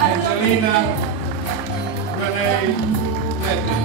Angelina Renee Vete.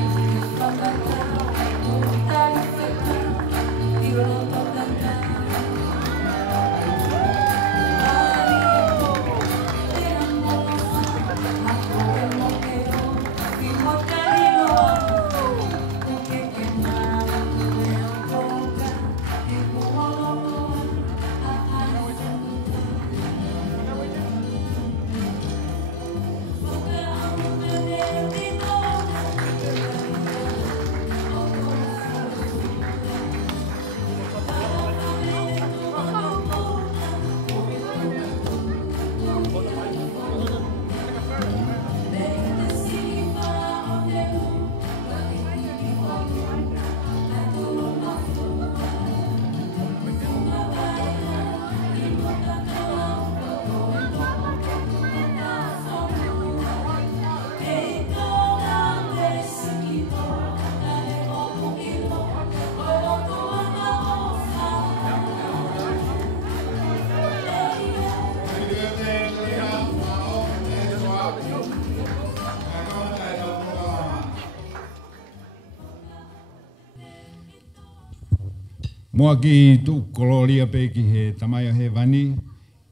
Moa ki tu koloria pe ki he tamaia he vani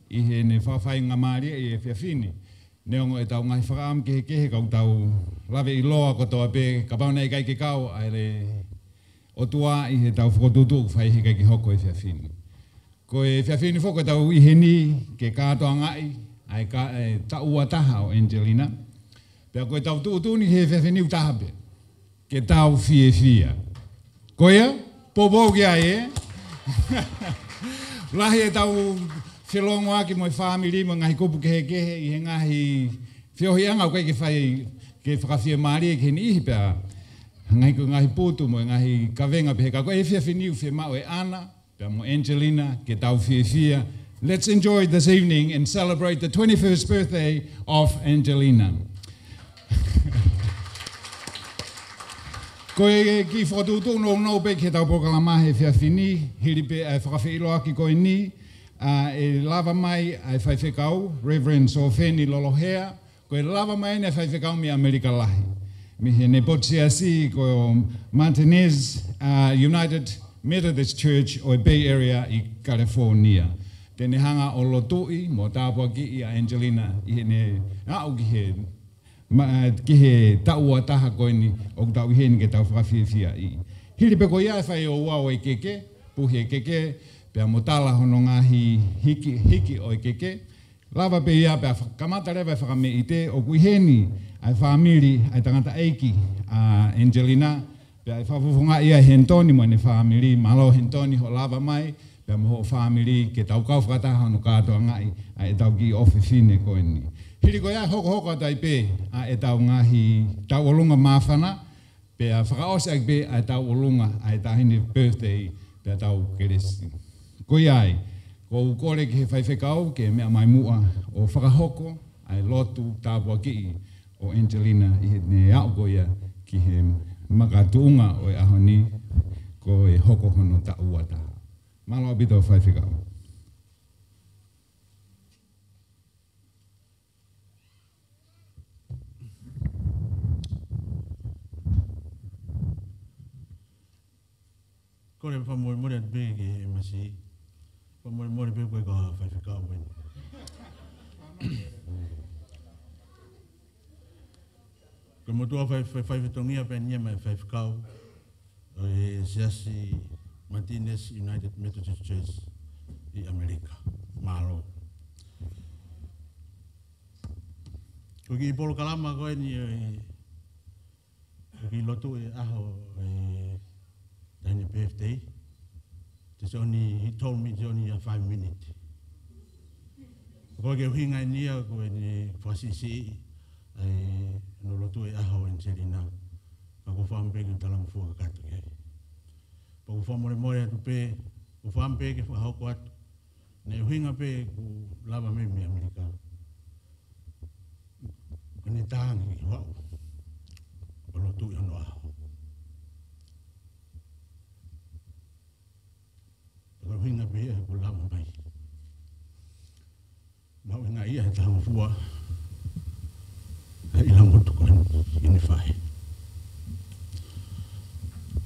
I he ne whawhai ngā maria I he whiawhini. Neongo e tau ngai whakaam ki he kehe kau tau lawe I loa kotoa pe ka pauna I kai ke kau ai le o tua I he tau whakotutu whai he kai ki hoko e whiawhini. Ko e whiawhini whoko e tau I he ni ke katoanga'i ai ka ta ua taha o Angelina. Pea ko e tau tuutuni he whiawhini utaha pe ke tau fiefia. Ko ia? Popo kia e. Lahi e tau whilongo aki mo I whamiri mo ngahi kupu kehe kehe I he ngahi whiohi anga o kai ke whai ke whakawhia maari e ke ni ihi pia ngahi putu mo ngahi kawenga pe he kako e whiawhiniu Fiema'u e ana pia mo Angelina ke tau fiefia. Let's enjoy this evening and celebrate the 21st birthday of Angelina. Ko e ki whakatutu no pe ke tau pokalama he whiawhini, hiri pe e whakawhiro aki ko e ni, e lava mai ai whaiwhekau, Reverend Sofeni Lolohea, ko e lava mai ne whaiwhekau mi Amerika lahi. Mi he ne potsiasi ko Martinez United Methodist Church o Bay Area I California. Tene hanga o lotui mo tāpua ki I Angelina I he ne au ki he ki he taua taha koini o tau I heni ke tau whakawhiawhia I. Hiri pe ko ia whai o wau e keke, puhi e keke, pia mo tala hono ngahi hiki o e keke. Lava pe ia pia kamata rewa whakame I te o kui heni ai whamiri ai tangata eiki a Angelina. Pia ai whawufunga ia hentoni mo ne whamiri, malo hentoni ho lava mai, pia mo ho whamiri ke tau kau whakataha hono katoanga'i ai tau ki ofi fine koini. Hiri ko ia hoko atai pe a e tau ngahi tau olunga mawhana Pe a whakaos ak be ai tau olunga ai tahini birthday pe tau keresi. Koi ai, ko kore ki he whaiwhekau ke mea mai mua o whakahoko ai lotu tāpua ki o Angelina i he ne aukoia ki he makatuunga o e aho ni ko e hoko hono ta uata. Malo abito whaiwhekau. Kore whamore at bege masi. Whamore bege koe ka whaiwhikau wene. Ko motua whaiwhitongia pe nia mai whaiwhikau. O e Siasi Martinez United Methodist Church i Amerika. Malo. Ko ki polo kalama koe ni ko ki lotu e aho Tiny birthday. He told me it's only a 5 minutes. Ko ke hinga nia ko ni fasisi no lotu e aho Angelina. Ko fampe ki talang fu ka to ke. Po famore more tu pe, ko fampe ke fa hoko at. Ne hinga pe ku lava me mi Amerika. Ko ni tangi wa. Ko lotu e no aho. Ko hinga pe ko lava mai. Ma hinga ia tang fua. Ilang mo to ko ni fai.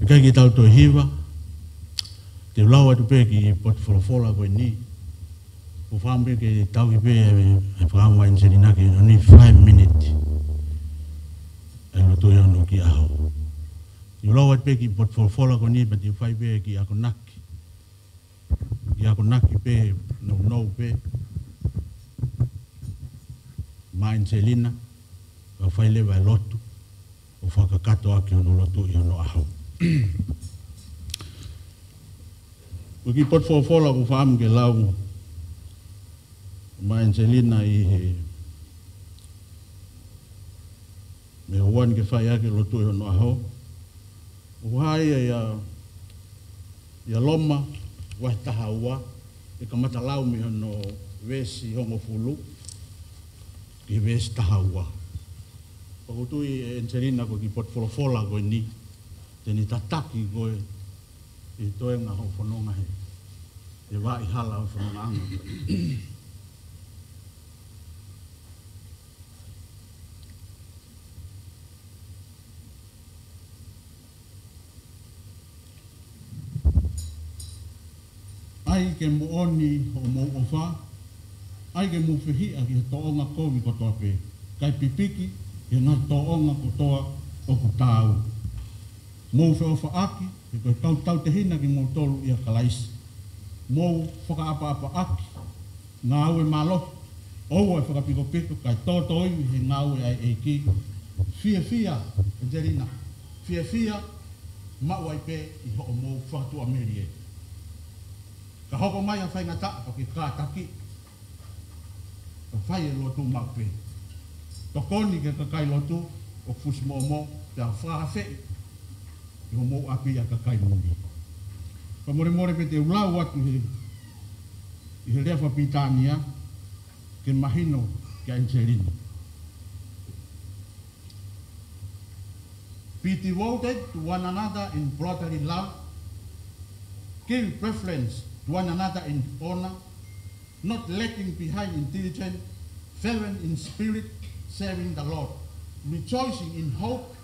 Kai ki tau to hiva. Te lawa tu pe ki pot fola ko ni. Ko fambe ke tau ki pe e whakamu Angelina ki only 5 minutes. E lo to no ki aho. Te lawa tu pe ki pot fola ko ni but te fai pe ki ako nak. Ia ko naki pe no pe ma Angelina ka fai le vai lotu o whakakato aki ono lotu i ono aho. O ki pot fola ko whaamu ke lau ma Angelina i he me hoan ke whai aki lotu i ono aho. O hai ia loma wa taha ua e ka matalau mi hono wesi hongo fulu ki wesi taha ua. Pakutui Angelina ko ki pot fola ko ni teni tataki ko i toe ngā ho whanonga he e wā i hala ho whanonga anga. Ai ke mooni o mo o wha, ai ke mo whihia ki he toonga kowi ko toa pe, kai pipiki e ngā toonga ko toa o ku tāu. Mō wheo whaaki, e koe tau te hina ki mō tolu i a kalaisi. Mō whakaapa aki, ngā ue malo, ou e whakapiko piko, kai tōtoi he ngā ue ai e ki. Fiefia, Angelina, fiefia, mau ai pe i ho o mō whatu amerie. Ka hoko mai a whai ngata, pa ki kātaki. Ka whai e lotu makpe. Tokoni ke kakai lotu, o fusi mō, te a whaafe, i ho mō api a kakai mōni. Ka more pe te ulau atu i he rewa pitania, ke mahino ke Angelina. Be devoted to one another in brotherly love, give preference to one another in honor, not lacking behind intelligence, fervent in spirit, serving the Lord, rejoicing in hope,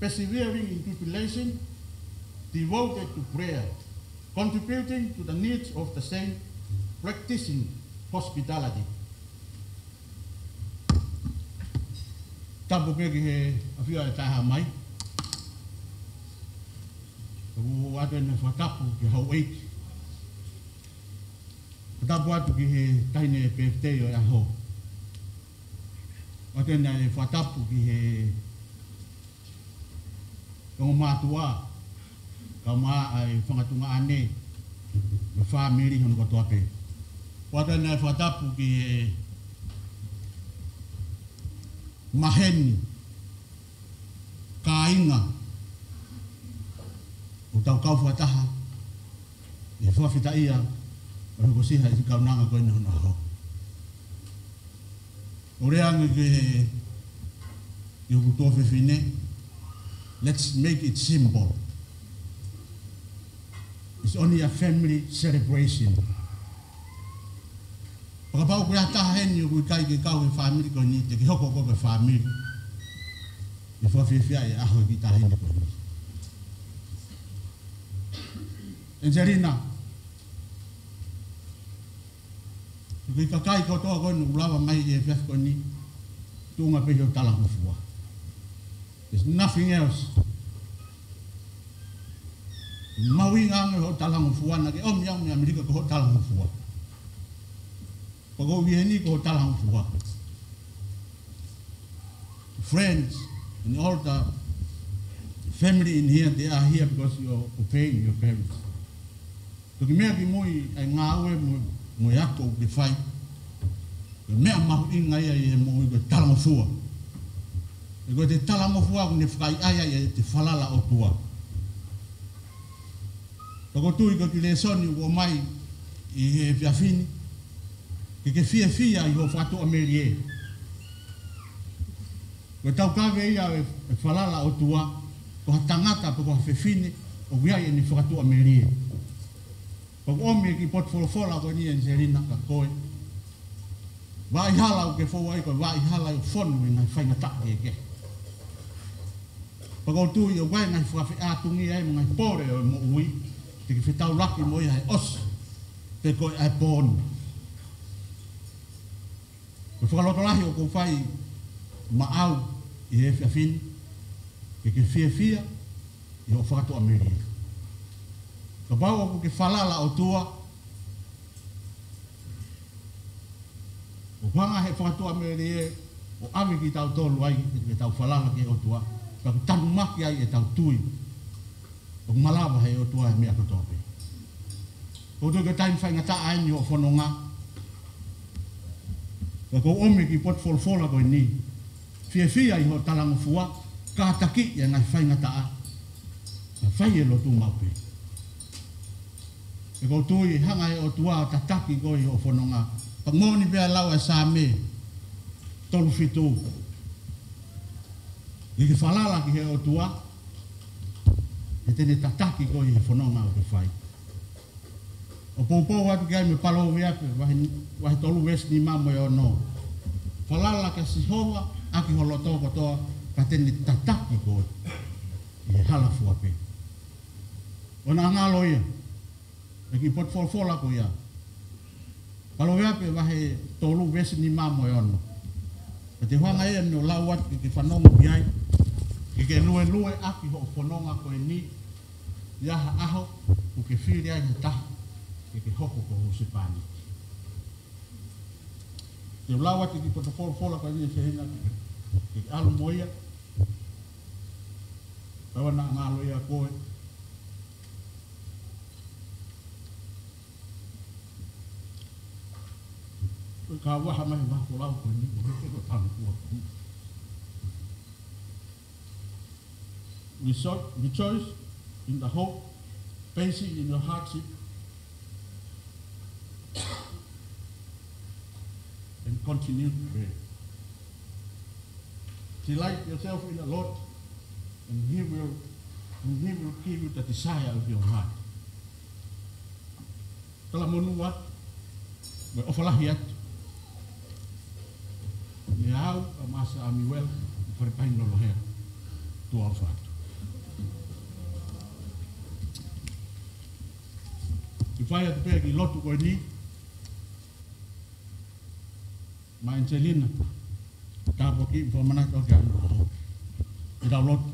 persevering in tribulation, devoted to prayer, contributing to the needs of the saints, practicing hospitality. Tapu ke he awhia e taha mai. Tapu atu ene whatapu ki hau eiti. Tapu atu ki he taine birthday o aho. Atu ene whatapu ki he kongo mātua. Ka maa ai whangatunga ane. Me whamiri hono katoa pe. Atu ene whatapu ki he maheni Kainga. O tau kau whataha. E whawhita ia. O hokosia i kaunanga koe na ho. O reanga ke i hukutoa whiwhine. Let's make it simple. It's only a family celebration. Pakapau koe ataha heni o kui kai ke kau e family koe ni, te ki hoko koe family. I whawhiwhia e aho ki taha heni koe ni. Angelina, kui ka kai kotoa koe no ulawa mai e whiaf koe ni, tunga pehi o tala hufua. There's nothing else. Mawinga nge ho tala hufua na ke omi au me Amerika ko ho tala hufua. Pag ni ko ho tala hufua. Friends and all the family in here, they are here because you're obeying your parents. So ki mea ki mui ai ngāwe mo yako ki whai. Ki mea mahu inga ia i he mui ko tala hufua. E ko te tala hufua ko ne whakai aia i te whalala o tua. Tako tui ko ki le soni o mai i he whiawhini. Ke fiefia i ho whatu Amerie. Ko tau kawe ia e whalala o tua, ko ha tangata po ko ha whiwhini, o wiai e ni whatu Amerie. Ko omi ki potfolofola ko ni Angelina ka koe. Wa i hala o ke fōa i ko wa i hala o whonu i ngai whaingataki e ke. Ko tui o wai ngai whawhi ātungi e mo ngai pōre o mo ui. Te ki whetau laki mo i hai os, te koe ai pōnu. Ko whakaloto lahi o kou whai maau i he whiawhini, ke fiefia i o whakatu Amerie. Ka bau o ke whalala o tua, o whanga he whakatu Amerie, o ame ki tau tolu ai, ke tau whalala ke o tua, ka tanu maki ai e tau tui, o malawa hei o tua he mea katope. O tui ka taim whaingata aini o whanonga. Ka kou ome ki potfolfola koe ni. Fiefia i ho talango fua, ka taki ia ngai whaingata a. Ka whai e lo tu maupe. E kou tui hanga he o tua tataki koe o whanonga. Pa ngoni pia lau e sa me, tolu fitu. I ki whalala ki he o tua, e tene tataki ko i he whanonga o te whai. O pōpō watu ki ai me palo weape, wahi tolu wesi ni mamo e o no. Whalala ka sihoa, aki holo tōko toa, ka tene tataki ko i he hala fuape. O na ngalo ia, e ki potfolfola ko ia. Palo weape wahi tolu wesi ni mamo e o no. E te whanga ia no lau watu ki whanonga ki ai, ke lue aki ho whanonga koe ni, iaha aho, o ke whiri ai he taha, ke hoko ko ho se pani. Te lau ati ki potofolofola koe ni e sehina, ke alu moia, tawa na ngalo ia koe. Koe ka waha mai wako lau koe ni, o ke ko tanu kua koe. Rejoice in the hope, facing in your hardship, and continue to pray. Delight yourself in the Lord, and He will give you the desire of your heart. Tala monua, me ofalahi atu. Ni au amasa amiwel, wharepahin lolohea, tua whatu. I whai atu pēr ki lotu koe ni, ma Angelina, tāpo ki whamanata o ke anu. I rau lotu.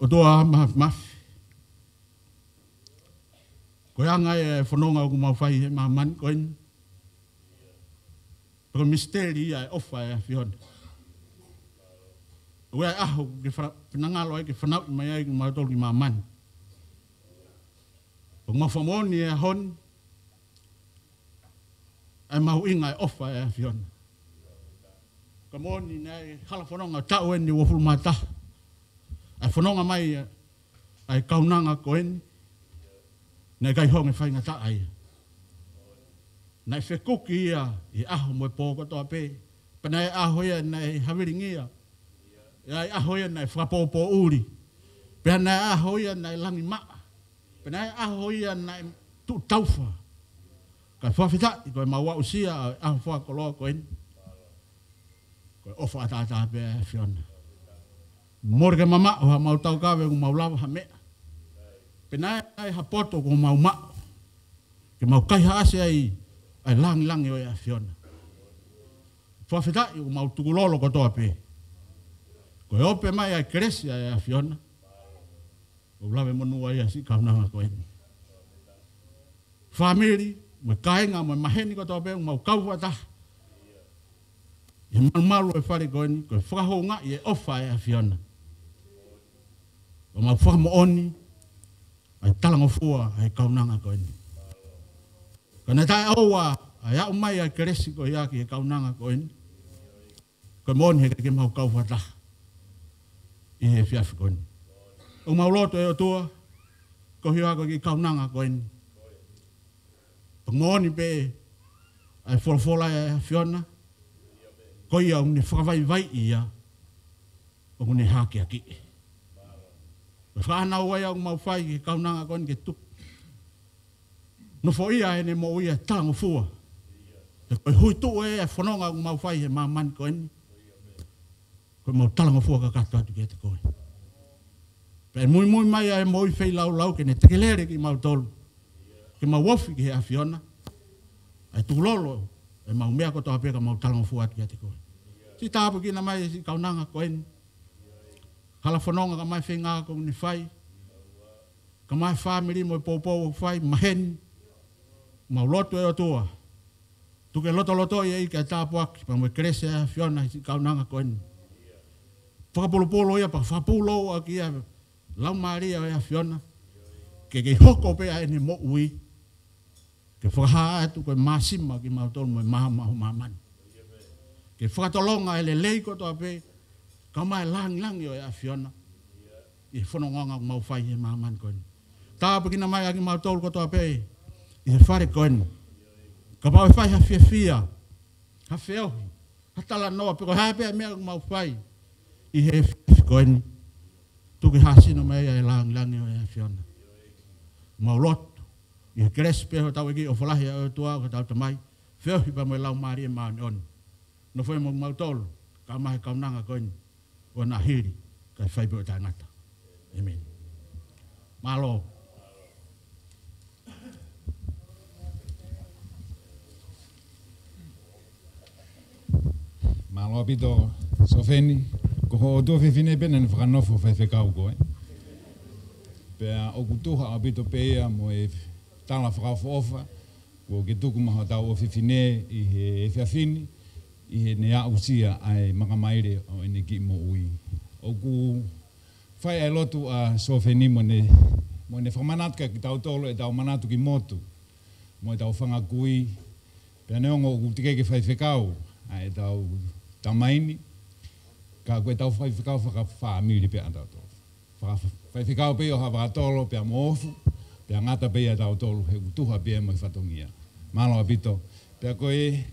O toa mafi. Koe anga e whanonga o kumau whai he mahamani koe ni. Pako misteri ia e ofa e whihona. Ue aho ke whanangalo ai ke whanau mai ai kumau tolu ki mahamani. Pako mawhamoni e hon, ai mahu inga e ofa e whihona. Kamoni nei hala whanonga tau eni ua fulmata. Ai whanonga mai ai kaunanga ko eni. Nei kai honge whainga ta ai. Nei whekuki ia i aho moe pōko toa pē. Panai aho ia nei hawiringia. Ai aho ia nei whapōpō uri. Pea nei aho ia nei langi maa. Panai aho ia nei tu taufa. Kai whawhitai koe maua usia aho whakoloa ko eni. Koe ofa atata pēa whiona. Mori ke mama o ha mau tau kawe ku mau lawa ha mea. Penai ai ha poto ku mau mao. Ke mau kai haase ai langi o ia whiona. Whawhitai ku mau tukulolo ko toa pē. Koe ope mai ai keresi ai a whiona. Ko lawe monua ia si kaunanga ko eni. Whamiri, mo kainga, mo maheni ko toa pē, mau kauwata. Ia malu e whare ko eni, koe whakahonga i e ofa ai a whiona. O mau whakamo oni, ai talango fua ai kaunanga ko eni. Kana tae aua, ai au mai ai keresi ko iaki e kaunanga ko eni. Koe moni he ke mau kauwata. I he whiafi ko eni. O mau loto e o tua, ko hiako ki kaunanga ko eni. Pangoni pe, ai wholafola e a whiona. Ko ia une whakawai ia, o une hake aki. Whanau wai au mau whai ke kaunanga ko eni ke tuku. No fo ia ene mo ia tango fua. Te koe hui tu e whanonga au mau whai he mamani ko eni. Koe mau talango fua ka kato atu ke te koe. Pea mui mai e mo i whai lau ke ne tekelere ki mau tolu. Ke mau wofi ki he a whiona. Ai tukulolo e mau mea ko toa peka mau talango fua atu ke te koe. Si tāpu ki na mai si kaunanga ko eni. Hala whanonga ka mai whenga ko ni whai. Ka mai whamiri mo i pōpō o whai maheni. Mau loto e o tua. Tuke loto i e ka tāpu aki. Pa mo i kerese a whiona si kaunanga ko eni. Whakapolopolo ia pa whapulo aki ia. Lau maria e a whiona. Ke hoko pe a ene mo ui. Ke whakahaa atu koe māsima ki mautolu mo i maha mamani. Ke whakatolonga e le leiko toa pe. Ka mai langi o e a whiona. I whanongonga mau whai he mamani koe. Tāpu kina mai aki mautolu ko toa pe. I he whare koe. Ka pau e whai ha fiefia. Ha whiohi. Ha tala noa pe ko hape a mea mau whai. I he koe. Tuki hasino mai e langi o e a whiona. Mau loto. I he kerespe ho tau eki o whalahi o tua o tau tamai. Whiohi pa mo e lau maari e maani oni. No whai mo mautolu. Ka mahe kaunanga koe. O na hiri. Ka whaipe o tangata. Amen. Malo. Malo apito sofeni. Ko ho tua whiwhine pena ni whakanofo whaiwhekau koe. Pea o kutuha apito pea mo e tala whakawha ofa. Ko ke tuku maha tau o whiwhine i he whiawhini. I he nea usia ai makamaire o ene ki mo ui. O ku whai ai lotu a sofeni mo ne whamanatuka ki tau tolo e tau manatu ki motu. Mo e tau whangakui. Pea neongo o kutike ke whaiwhekau. Ai tau tamaini. Ka koe tau whaiwhikau whakawhamiri pe anta tolo. Whaiwhikau pe o hawa tolo pe a moofu, pe a ngata pe a tau tolo he utuha pe mo i whatongia. Malo apito. Pe koe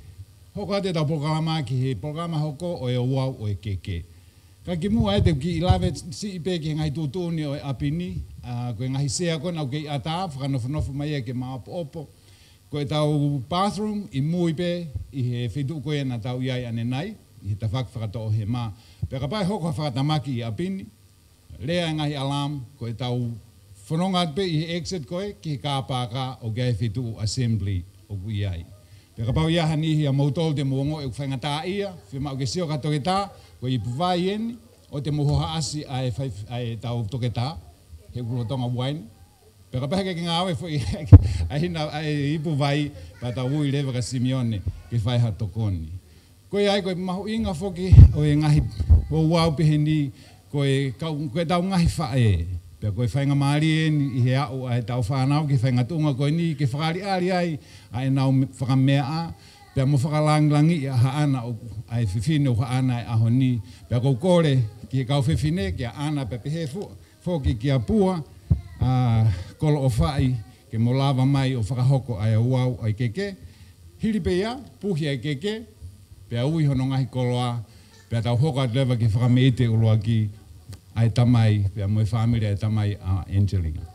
hoko ate tau programa ki he programa hoko o e wau o e keke. Ka ki mua e te ki ilawe si ipe ki ngai tutuni o e apini, koe ngahi sea koe nau kei ata, whakanofonofu mai e ke maapo opo. Koe tau bathroom i mui pe i he whitu koe na tau iai ane nai. I he tawhak whakatoa he mā. Pea pai hoko whakatamaki i apini, lea ngahi alarm, koe tau whanonga pe i he exit koe, ki he kāpaka o gai whitu assembly o kui ai. Pea pau iaha nihi a mautol te muongo e whaingatā ia, Fiema'u ke sio katoke tā, koe i puwai eni, o te muhoha asi ai tau toke tā, he kurotonga waini. Pea pai ke ngā awe fwoi, ai ipu vai, pa tau ui lewa ka Simeone, ke whaiha tokoni. Koe ai koe mahu inga whoki o e ngahi o wau peheni koe tau ngahi whae. Pea koe whainga maari eni i he au ai tau whanau ki whainga tunga koe ni ke whakari ari ai ai nau whakamea a Pea mo whakalangi haana o ai whiwhine o haana ai ahoni. Pea kou kore ki kau whiwhine ki a ana pe pehe fōki ki a pua. Kolo o whai ke mo lava mai o whakahoko ai a uau ai keke. Hiripe ia, puhi ai keke. Pea ui hono ngahi koloa. Pea tau hoka lewa ki whakameite uloa ki ai tamai. Pea moe whamiri ai tamai a Angelina.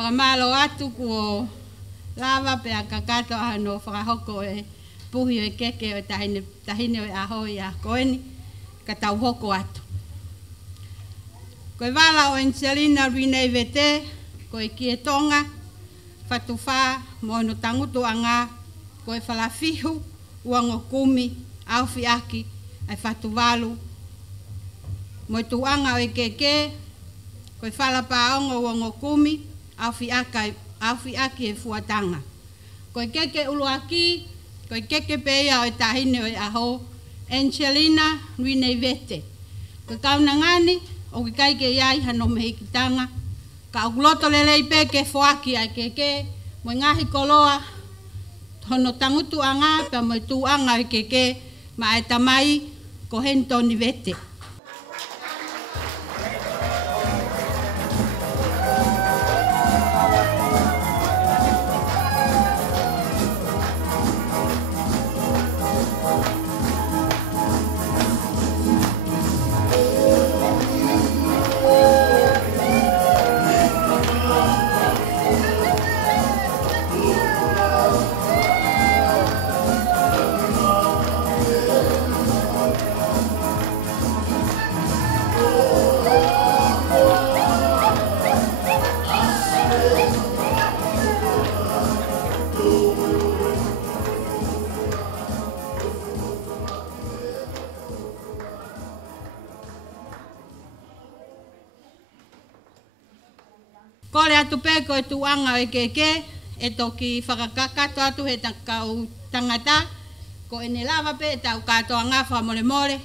Whakamalo atu ko lava pe a kakato ano whakahoko e puhi o keke o tahine o aho i a koeni ka tau hoko atu. Koe wala o Angelina Renee Vete, koe kie tonga, whatuwha, mono tangutu anga, koe whalafihu, uango kumi, auwhi aki, ai whatuwalu. Moe tuanga o keke, koe whalapaongo uango kumi, auwhi aki e fuatanga. Koe keke uluaki, koe keke peia o tahine o aho, Angelina Renee Vete. Koe kaunangani, o ki kai ke iai hano mehi ki tanga, ka ukuloto lelei pe ke fuaki ai keke, mo ngahi koloa, hono tangutu anga, pe mo tu anga ai keke, ma ai tamai, ko hento ni Vete. Kore atu pe koe tuanga e keke, e toki whakakakato atu he takau tangata, ko ene lava pe e tau katoa ngafa mole mole,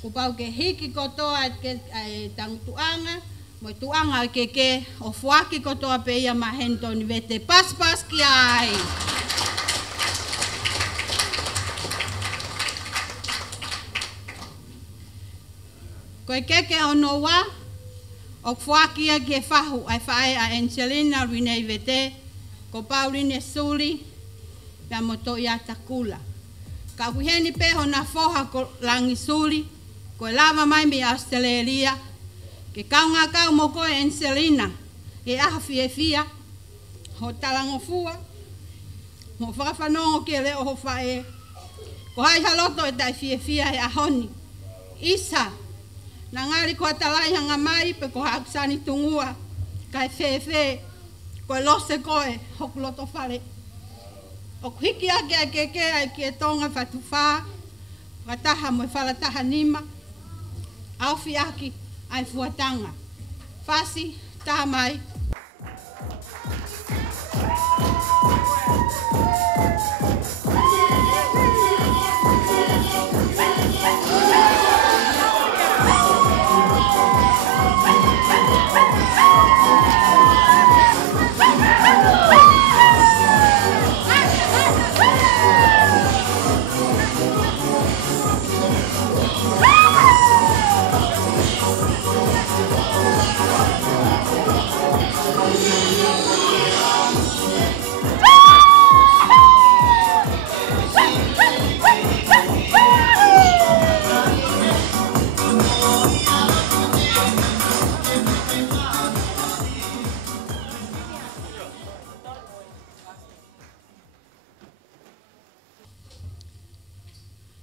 ku pau ke hiki kotoa e tangutuanga, mo tuanga e keke, o fuaki kotoa pe ia mahento ni Vete, pas ki ai. Koe keke o noa, o fuakia ke fahu ai fae a Angelina Renee Vete, ko Pauline Suli, pia moto ia takula. Ka kuheni peho na foha ko langi Suli, ko lava mai mi Australia, ke kaunga kau mo koe Angelina, e aha fiefia, ho talangofua, mo whakawhanongo ke leo ho fae, ko hai haloto e tai fiefia e ahoni, isa, na ngari ko atalai hanga mai pe ko haksani tungua kai fefe ko lose koe hokuloto fale o hiki ake a keke ai ki tonga fatufa wataha mo fala taha nima au fiaki ai fuatanga fasi taha mai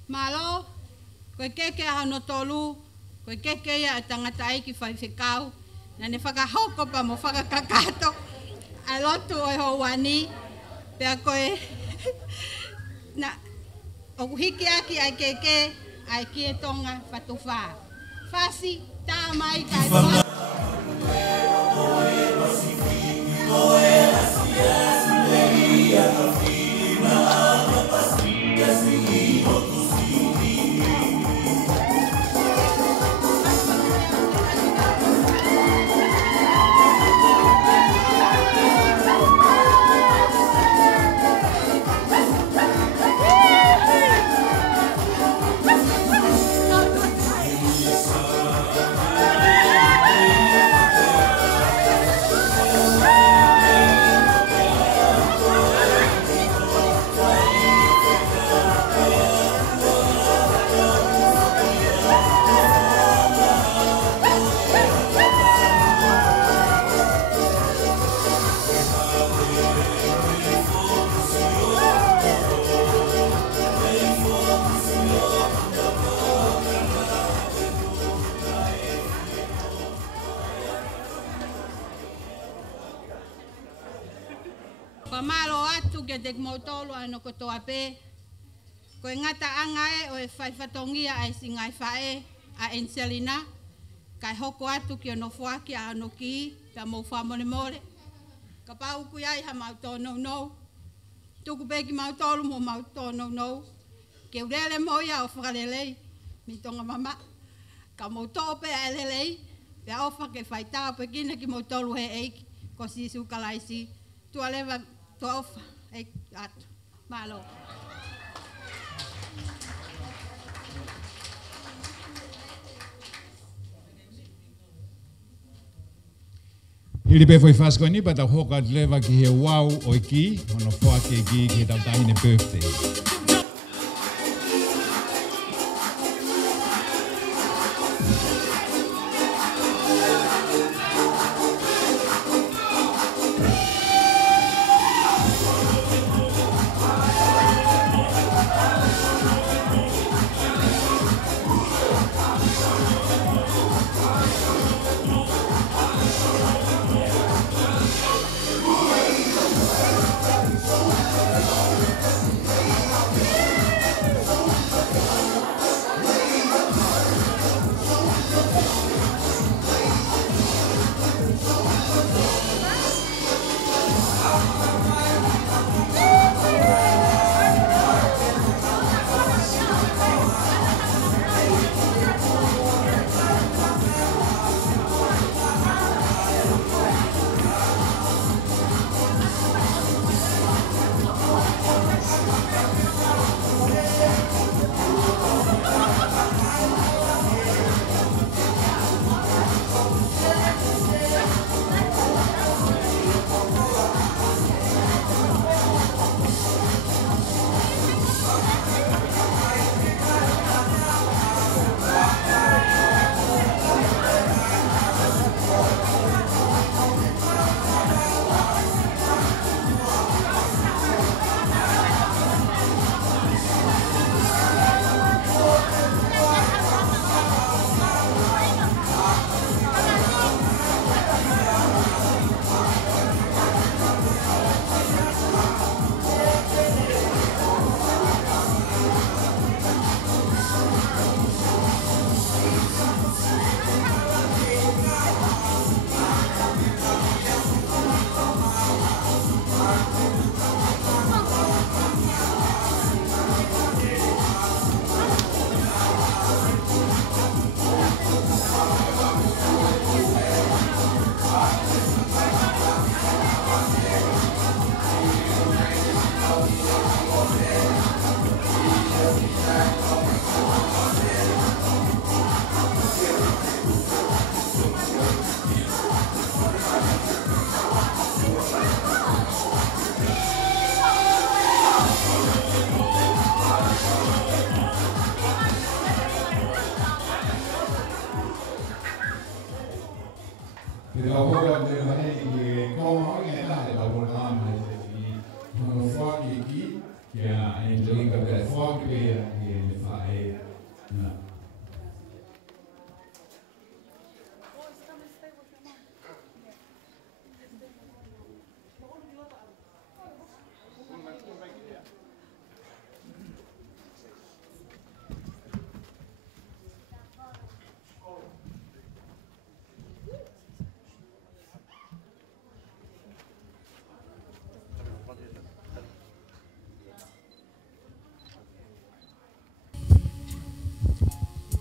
Malo, koe keke a no tolu, koe keke ia tangata ai ki Fiema'u, na ne whakahoko pa mo whakakakato, a lotu o ho wani, pea koe, na, o hiki aki ai keke, ai ki e tonga whatuwha. Whasi, tā mai kai wha. Pamalo atu ke te motolo ano ko toa pe. Ko ngata angae o e whaifatongia ai singai whae a Angelina. Kai hoko atu ki ono fuaki a ano ki, ka mou whamone more. Ka pau kui ai ha mauto no no. Tuku peki mautolo mo mauto no no. Ke urele moia o whakarelei, mi tonga mama. Ka mauto pe a elelei, pe a ofa ke whaitao pe kina ki mautolo he eiki, ko si sukalaisi. Tua lewa tua ofa, eiki atu, malo. Hili pe foi fasko ni pata hoka lewa ki he wau o ki, ono whake ki tau tahine birthday. Angelina Renee Vete,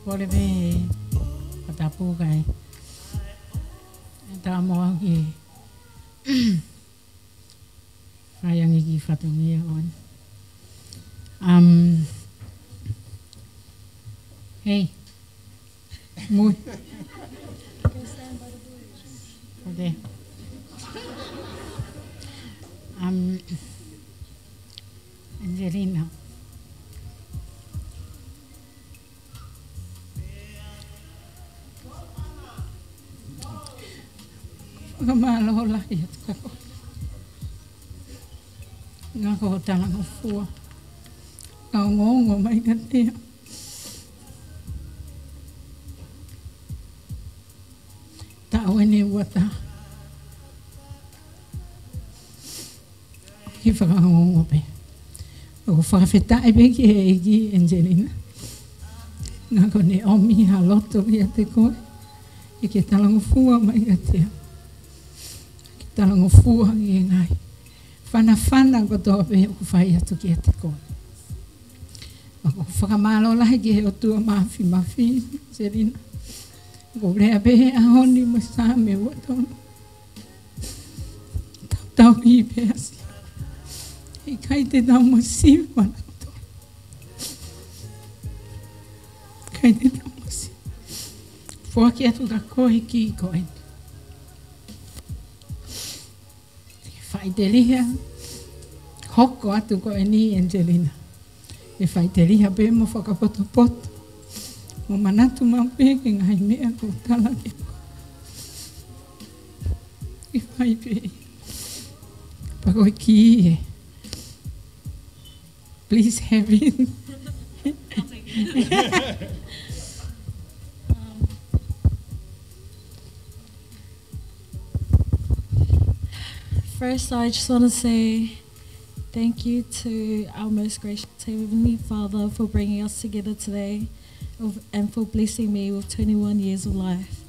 Kore me katapu kai. Ta mo ki. Ayang iki fatungi on. Hey. Muy. Okay. Angelina. Kamalola yat kako. Ngako talang fua. Kau ngongo mai katia. Tawene wata. Kifa ngongo pe. O fa feta ebe ki egi Angelina. Ngako ne omi haloto yate ko. Iki talang fua mai katia. Talang fua i ngai. Whana ko tō pe o whai atu ki ate ko. Ako whakamalo lahi ki he o tua mafi, Angelina. Ko rea pe he ahoni mo sa me watonu. Tau i pe asi. I kai te tau mo si wana to. Kai te tau mo si. Fua ki atu ka kohi ki i koe. Fai'aho hoko atu ko ni Angelina. E fai'aho pe mo whakapoto-poto. Mo manatu mampe ke ngai mea ko tala ke. E fai pe. Pako ki e. Please have it. First, I just want to say thank you to our most gracious Heavenly Father for bringing us together today and for blessing me with 21 years of life.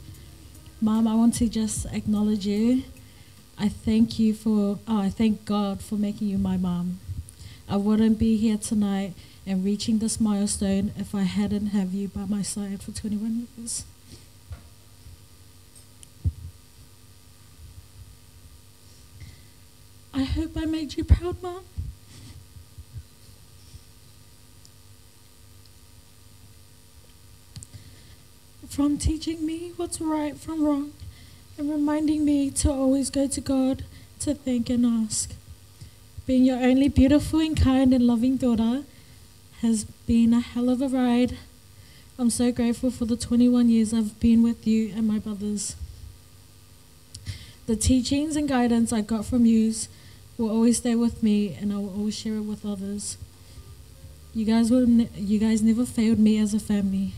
Mom, I want to just acknowledge you. I thank God for making you my mom. I wouldn't be here tonight and reaching this milestone if I hadn't have you by my side for 21 years. I hope I made you proud, Mom. From teaching me what's right from wrong and reminding me to always go to God to thank and ask. Being your only beautiful and kind and loving daughter has been a hell of a ride. I'm so grateful for the 21 years I've been with you and my brothers. The teachings and guidance I got from you will always stay with me, and I will always share it with others. You guys never failed me as a family.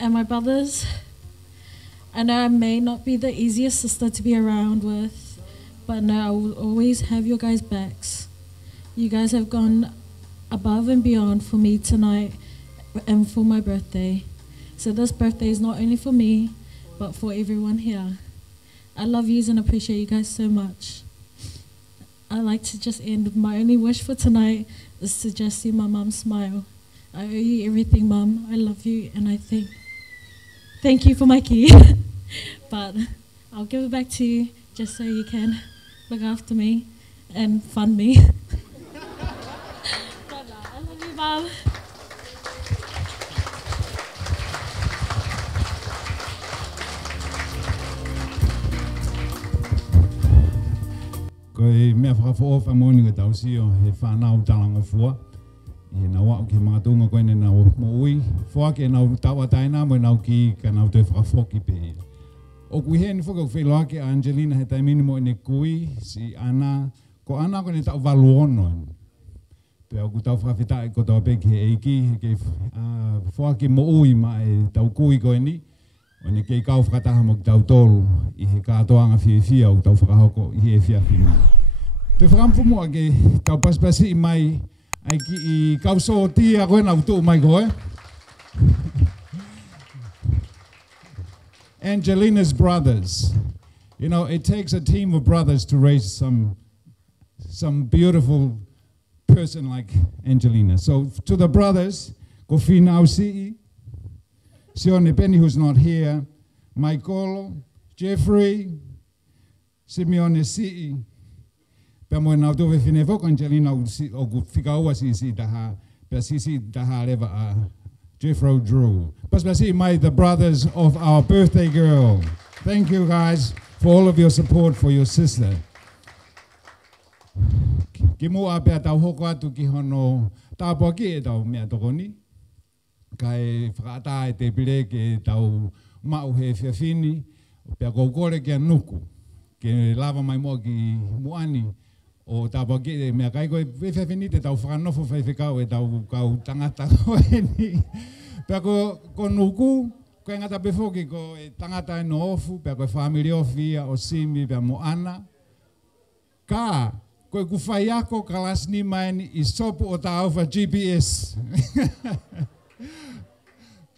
And my brothers, I know I may not be the easiest sister to be around with, but no, I will always have your guys' backs. You guys have gone above and beyond for me tonight and for my birthday. So this birthday is not only for me, but for everyone here. I love you and appreciate you guys so much. I like to just end. My only wish for tonight is to just see my mum smile. I owe you everything, Mum. I love you, and I thank you for my key. But I'll give it back to you just so you can look after me and fund me. But, I love you, Mum. e mea whakafo ofa moni ka tau sio he whanau talango fua. I na wau ke mga tunga koe na mo ui. Fua ke nau tawa taina mo nau ki ka nau te whakafoki pe ia. O kui he ni whaka u wheloake a Angelina he taimini mo ne kui si ana. Ko ana ko ne tau walu ono. Pe au ku tau whakawhitai ko tau peki he eiki. Ke fua ke mo ui ma e tau kui koe ni. O ne kei kau whakataha mo ki tau tolu i he katoanga fiefia o tau whakahoko i he Fiema'u. Te whakampumu a ke tau paspasi i mai ai ki i kau so tia koe na utu mai koe. Angelina's brothers. You know, it takes a team of brothers to raise some beautiful person like Angelina. So to the brothers, ko Fiema'u si'i. Sione Penny, who's not here, Michael, Jeffrey, Simeone si'i. Pea moe nau towe whine whoko Angelina o ku whikaua si taha, pea si taha lewa a Jeffro Drew. Pas pea si mai, the brothers of our birthday girl. Thank you guys for all of your support for your sister. Ki mua pea tau hoko atu ki hono tāpua ki e tau mea toko ni. Kai whakata e te pire ke tau mau he whiawhini, pea koukore kia nuku, ke lava mai mua ki muani o tāpua ki e mea kai koe whiawhini te tau whakanofo whaiwhikau e tau kau tangata koe ni. Pea ko nuku, koe ngata pefoki ko e tangata e no ofu, pea koe whamiri ofia o simi pea moana. Ka, koe ku Fai'aho kalasni maini i sopu o tā auwha GPS.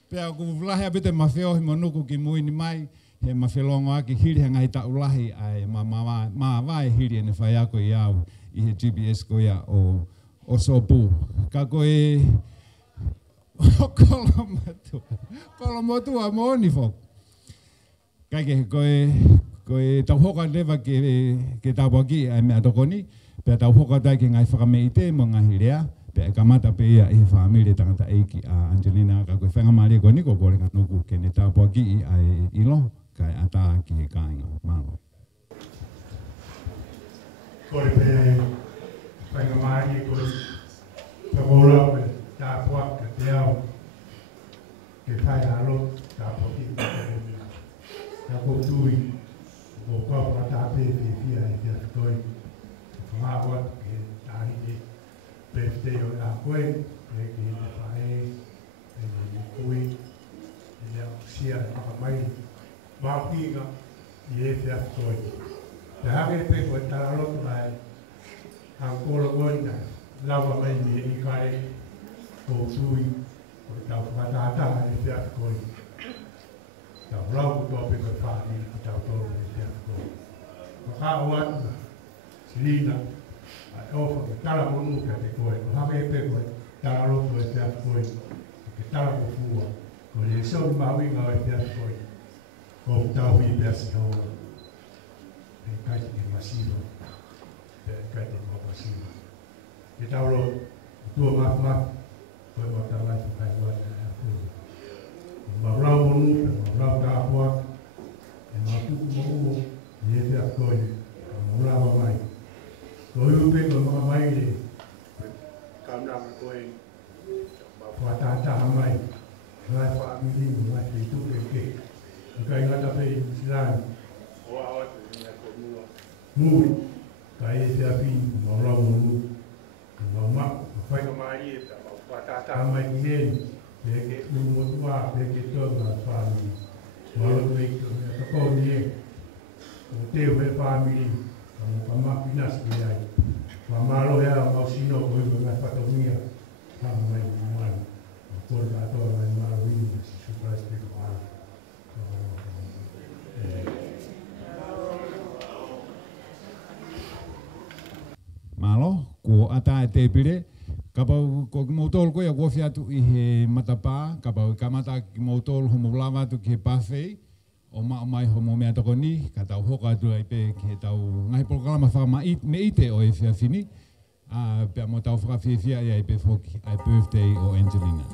Pea ku vlahe a bete mawheohi mo nuku ki muini mai, he mawhelongo aki hiri hanga i tau lahi ai ma vai hiri ene Fai'aho i au i he GPS ko ia o sopu. Ka koe kolomotua mo oni fok. Kai ke koe tau hoka lewa ke tau waki ai mea tokoni, pea tau hoka tai ke ngai whakameite mo ngahi rea. Pea kamata pe ia i he whamiri tangata eiki a Angelina ka koe whenga maari ko niko kore ka nuku ke ne tāpua ki i ai ilo kai ata ki he kāinga. Mālo. Kore pe whenga maari ko whakora pe tāpua ka te au ke Fai'aho tāpua ki ka kōtui ko kua tāpe fiefia i te koe whangāua ke tāhiki birthday o a koe, e ki te whae, e ni koe, e lea sia e whakamai, māpinga i e te koe. Te hake pe koe taralotu mai, hang kōra koe na lawa mai ni e kare, ko tui, ko tau whakatata e te koe. Tau rau ko pe koe whaani, ko tau tōru e te koe. Whakao atu, Selina, ofa ke tala monu ke te koe, ko hame pe koe, tala roto e te atu koe, ke tala ko fua, ko le sauri mawinga o e te atu koe, ko tau hi pe asi hoa, e kaiti ke masiva, e kaiti ke masiva. Ke tau ro, tua mak, koe mo tala tu kai wata e atu. Ma rau monu, ma rau tāpua, e ma tuku mo uo, i e te atu koe, ma urawa mai. Ko upe ko mga mai le, kamnama koe, ma whatata mai, ngai whaamilingu, ngai te tuke ke, kai ngata pe i silani, o awatu ngai ko mua. Mui, kai e te api, ma rau monu, ma whai ka mai e, ma whatata mai ki heni, pe ke umotua, pe ke tonga whaamili, ma roto e kako ni e, o teo he whaamili, Pama pinas dia, pama lo ya mau sino kau itu ngai patomia, pama mai mai, kau atau mai mai ini surprise dia kau. Malo, ko ata e te pire, kapau ko motol ko ya ko fiatu i he matapa, kapau kamata ki motol homo lava tu ki pafei. O mai homo mea toko ni, ka tau hoka atu ai pe ke tau ngai programa whama me ite o e whiawhini, pea mo tau whakawhiawhia i ai pe whoki, ai birthday o Angelina.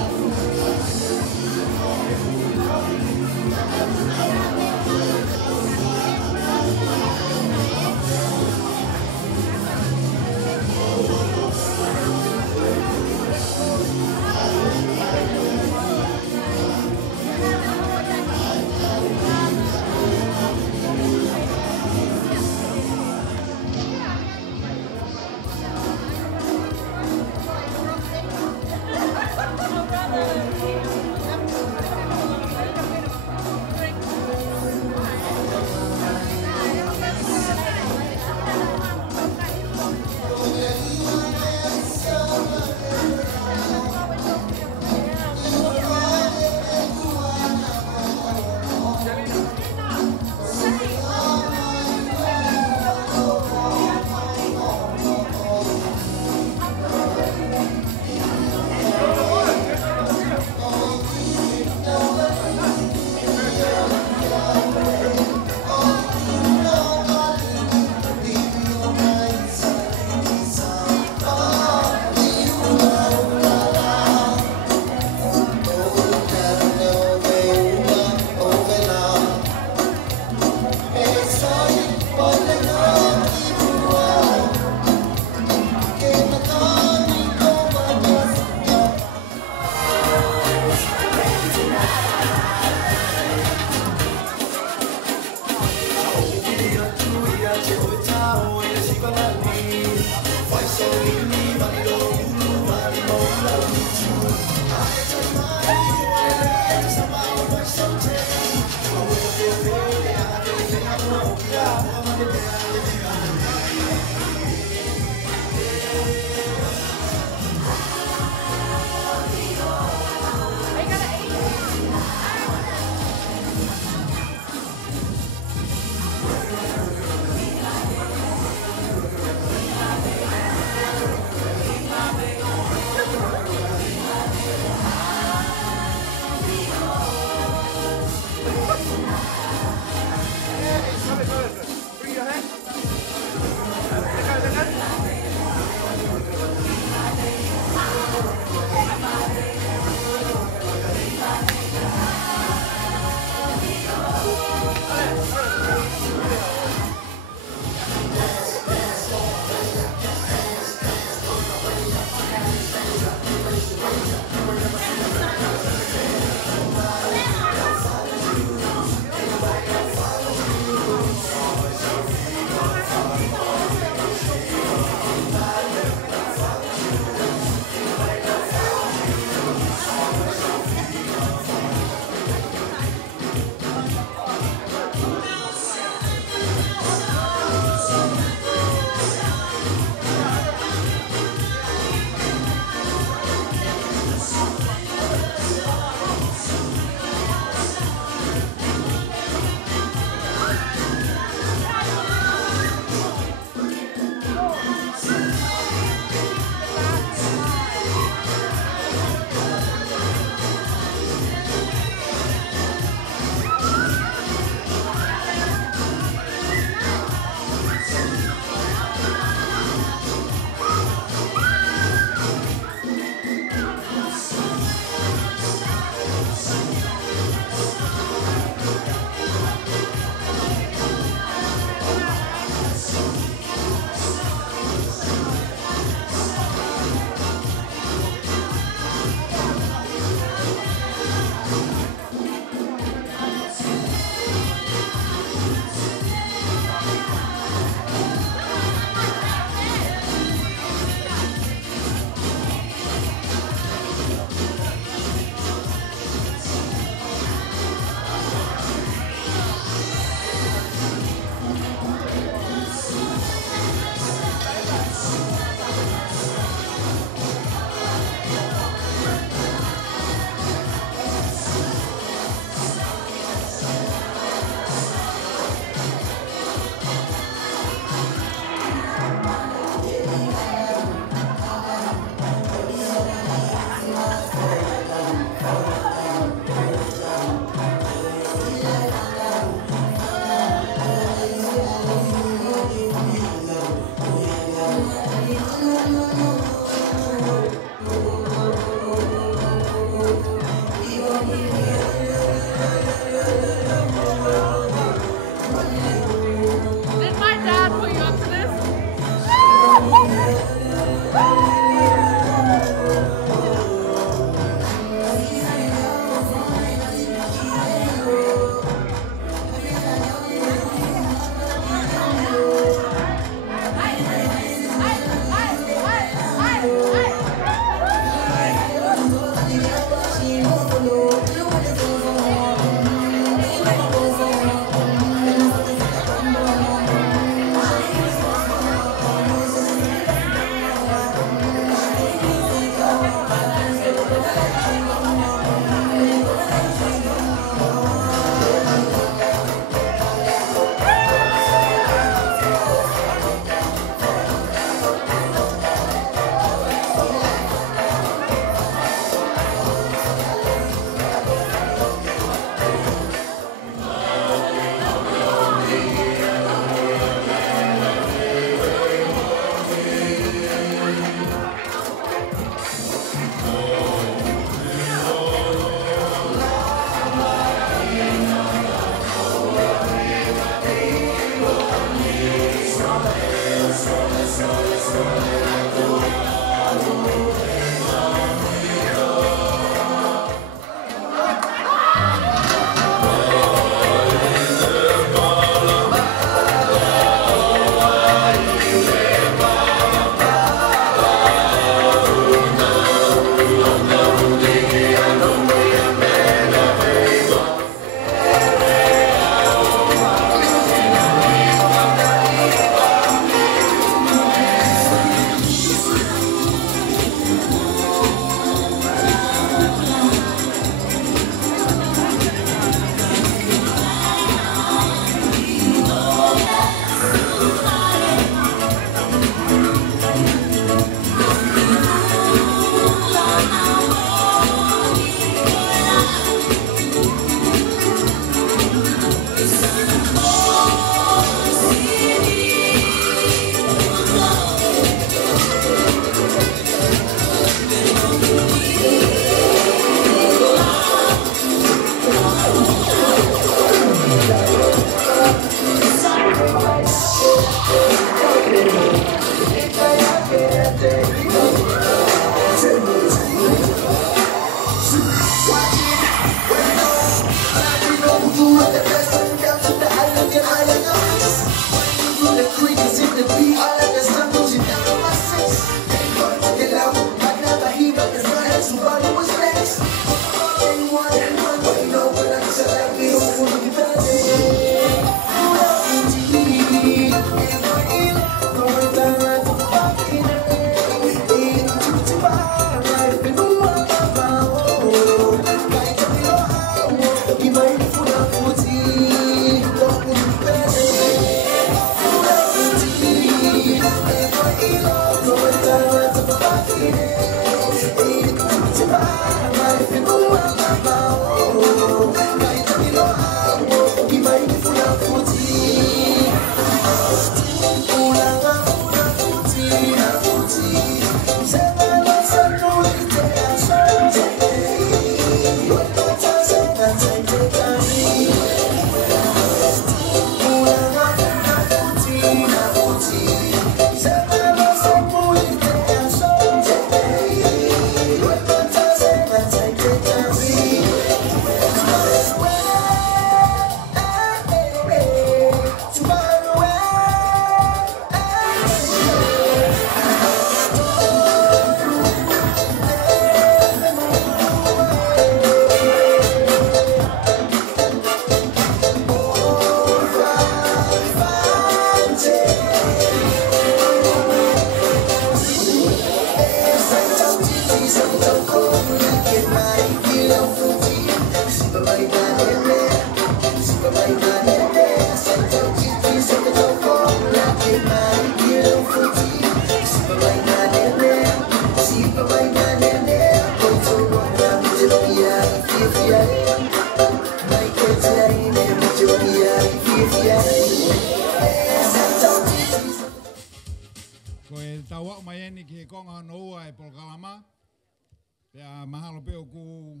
Mahalo peo ku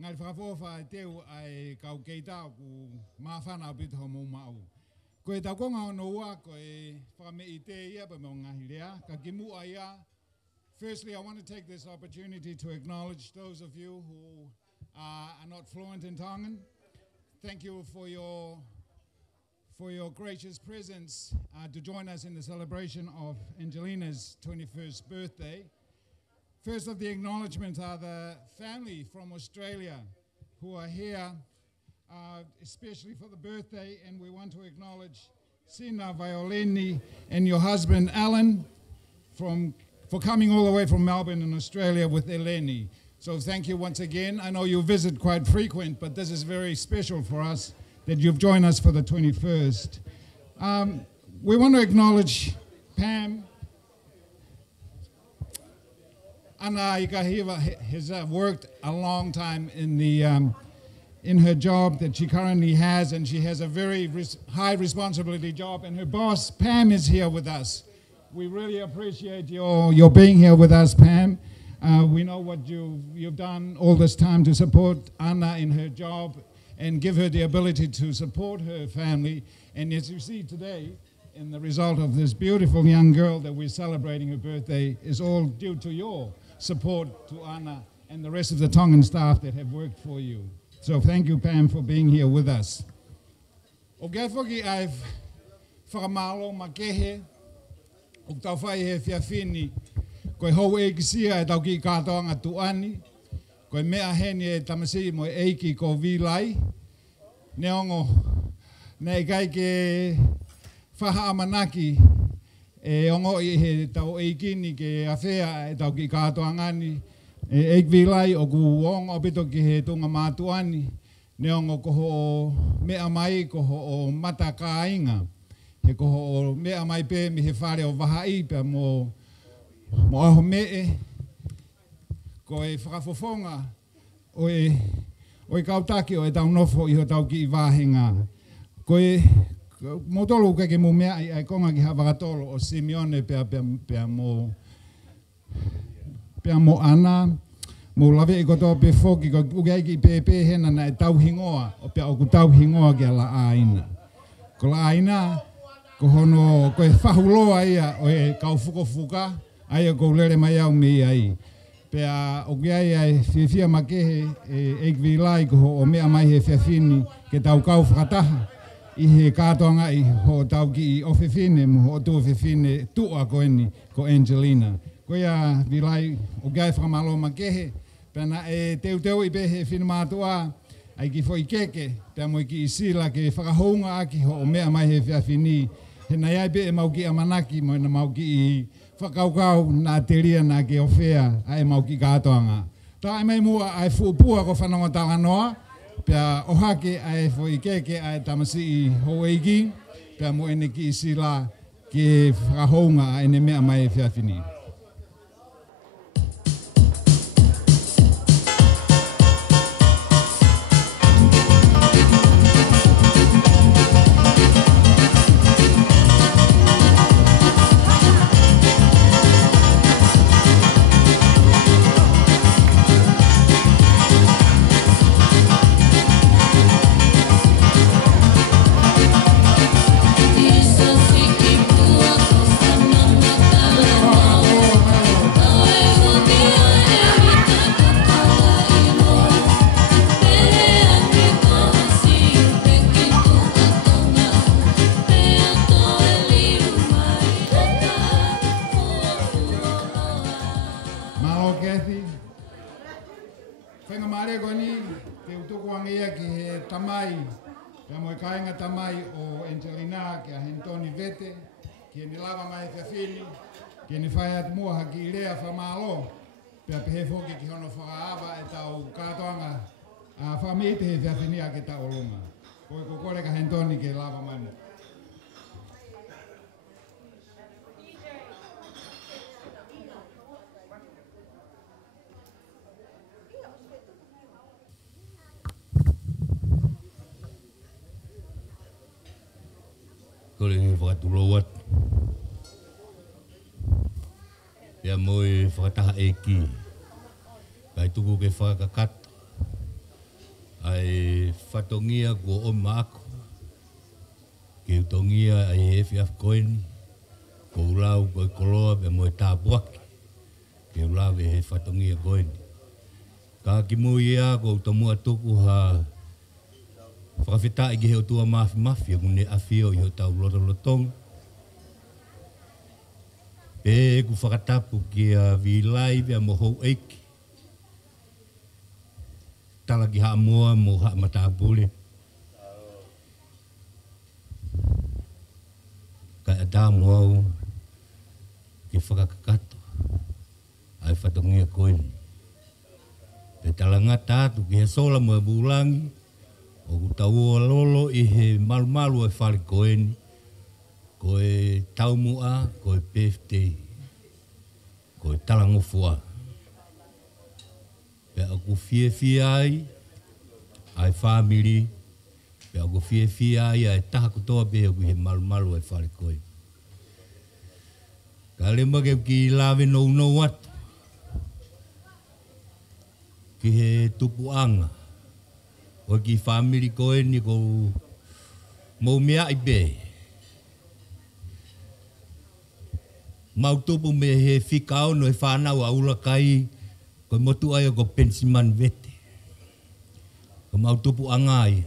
ngai whakafofa e teo ai kau keitao ku mawhana o pita ho Fiema'u. Ko e tau konga o noua, ko e whakame i te ia pa mo ngahi rea, ka kimu a ia. Firstly, I want to take this opportunity to acknowledge those of you who are not fluent in Tongan. Thank you for your gracious presence to join us in the celebration of Angelina's 21st birthday. First of the acknowledgements are the family from Australia who are here, especially for the birthday, and we want to acknowledge Sina Violini and your husband Alan for coming all the way from Melbourne in Australia with Eleni. So thank you once again. I know you visit quite frequent, but this is very special for us that you've joined us for the 21st. We want to acknowledge Pam. Ana Ikahiva has worked a long time in her job that she currently has, and she has a very high responsibility job, and her boss, Pam, is here with us. We really appreciate your being here with us, Pam. We know what you've done all this time to support Anna in her job and give her the ability to support her family. And as you see today, and the result of this beautiful young girl that we're celebrating her birthday is all due to your support to Anna and the rest of the Tongan staff that have worked for you. So thank you, Pam, for being here with us. O kia whaki ai whakamalo ma kehe, o tau whai he whiawhini, koe hou e kisia e tau ki katoanga tuani, koe mea heni e tamasi mo e eiki ko vilai, ne ongo, nei kai ke whaha amanaki, e ongo i he tau eikini ke awhea e tau ki katoangani, e eik vilai o ku ongo pito ki he tunga mātuani, ne ongo koho o mea mai, koho o mata ka inga, he koho o mea mai pe mi he whare o wahai pe mo aho mee, ko e whakafofonga o e kautaki o e tau nofo i ho tau ki i wāhinga. Ko e motolo ke mo mea ai konga ki hawakatolo o Simeone pea mo ana, mo lawe i kotoa pe whoki, ko ugai ki pe hena na e tau hingoa, o pea o ku tau hingoa ki a la aina. Ko la aina, ko hono, ko e whahuloa ia o e kau fuka, aia ko lere mai au mi ai. Pea o kiai ai fiefia makehe e eikvi lai ko o mea mai he whiawhini ke tau kau whakataha i he katoanga'i ho tau ki i ofewhine mo ho tū whiawhine tua ko eni ko Angelina. Ko ia vilai o kiai whakamalo makehe pena e teu i pehe whina mātua ai ki fo i keke pea mo i ki i sila ke whakahounga aki ho o mea mai he whiawhini he nai ai pe e mau ki amanaki mo na mau ki i whakaukau nā te ria nā ke ofea ai mau ki katoanga. Tā ai mai mua ai fuupua ko whanonga tānganoa, pia ohake ai fo i keke ai tamasi i hoeiki, pia mo ene ki i sila ke whakahounga ene mea mai e whiawhini. Tamai o Angelina ke a Angelina Vete, ke ni lava mai whiawhini, ke ni whai atu mua haki i rea whamalo, pia pehe whoki ki hono whakaawa e tau katoanga a whamii te he whiawhini a ke tau olunga. Koe ko kore ka Angelina ke lava mai mo. Kore ni whakatulo atu. Pea moe whakataha e ki. Kai tuku ke whakakata. Ai whatongia ko o maako. Ke utongia ai e whiaf koeni. Ko ulau ko e koloa pea moe tāpuaki. Ke ulau e whatongia koeni. Ka ki mo ia ko utamua tuku ha whakawhita i ki heo tua mafi kune awhio i heo tau lotong. Pe ku whakatapu ki a vilai pia mo hou eiki. Tala ki haa moa mo haa matapule. Kai a tāmu au ki whakakakato. Ai whatongia koeni. Pe talanga tātu ki he sola mo e bulangi. O ku tau o lolo i he malu e whare koeni, ko e taumua, ko e birthday, ko e talangofua. Pea aku fiefia ai family, pea aku fiefia ai taha kutoa pe aku he malu e whare koeni. Ka lemba ke ki lawe no atu, ki he tupuanga. O ki family koe ni ko mo mea i be. Mautupu me he whikao no e whanau a Orakei, ko motu ai o ko Angelina Vete. Ko mautupu angai.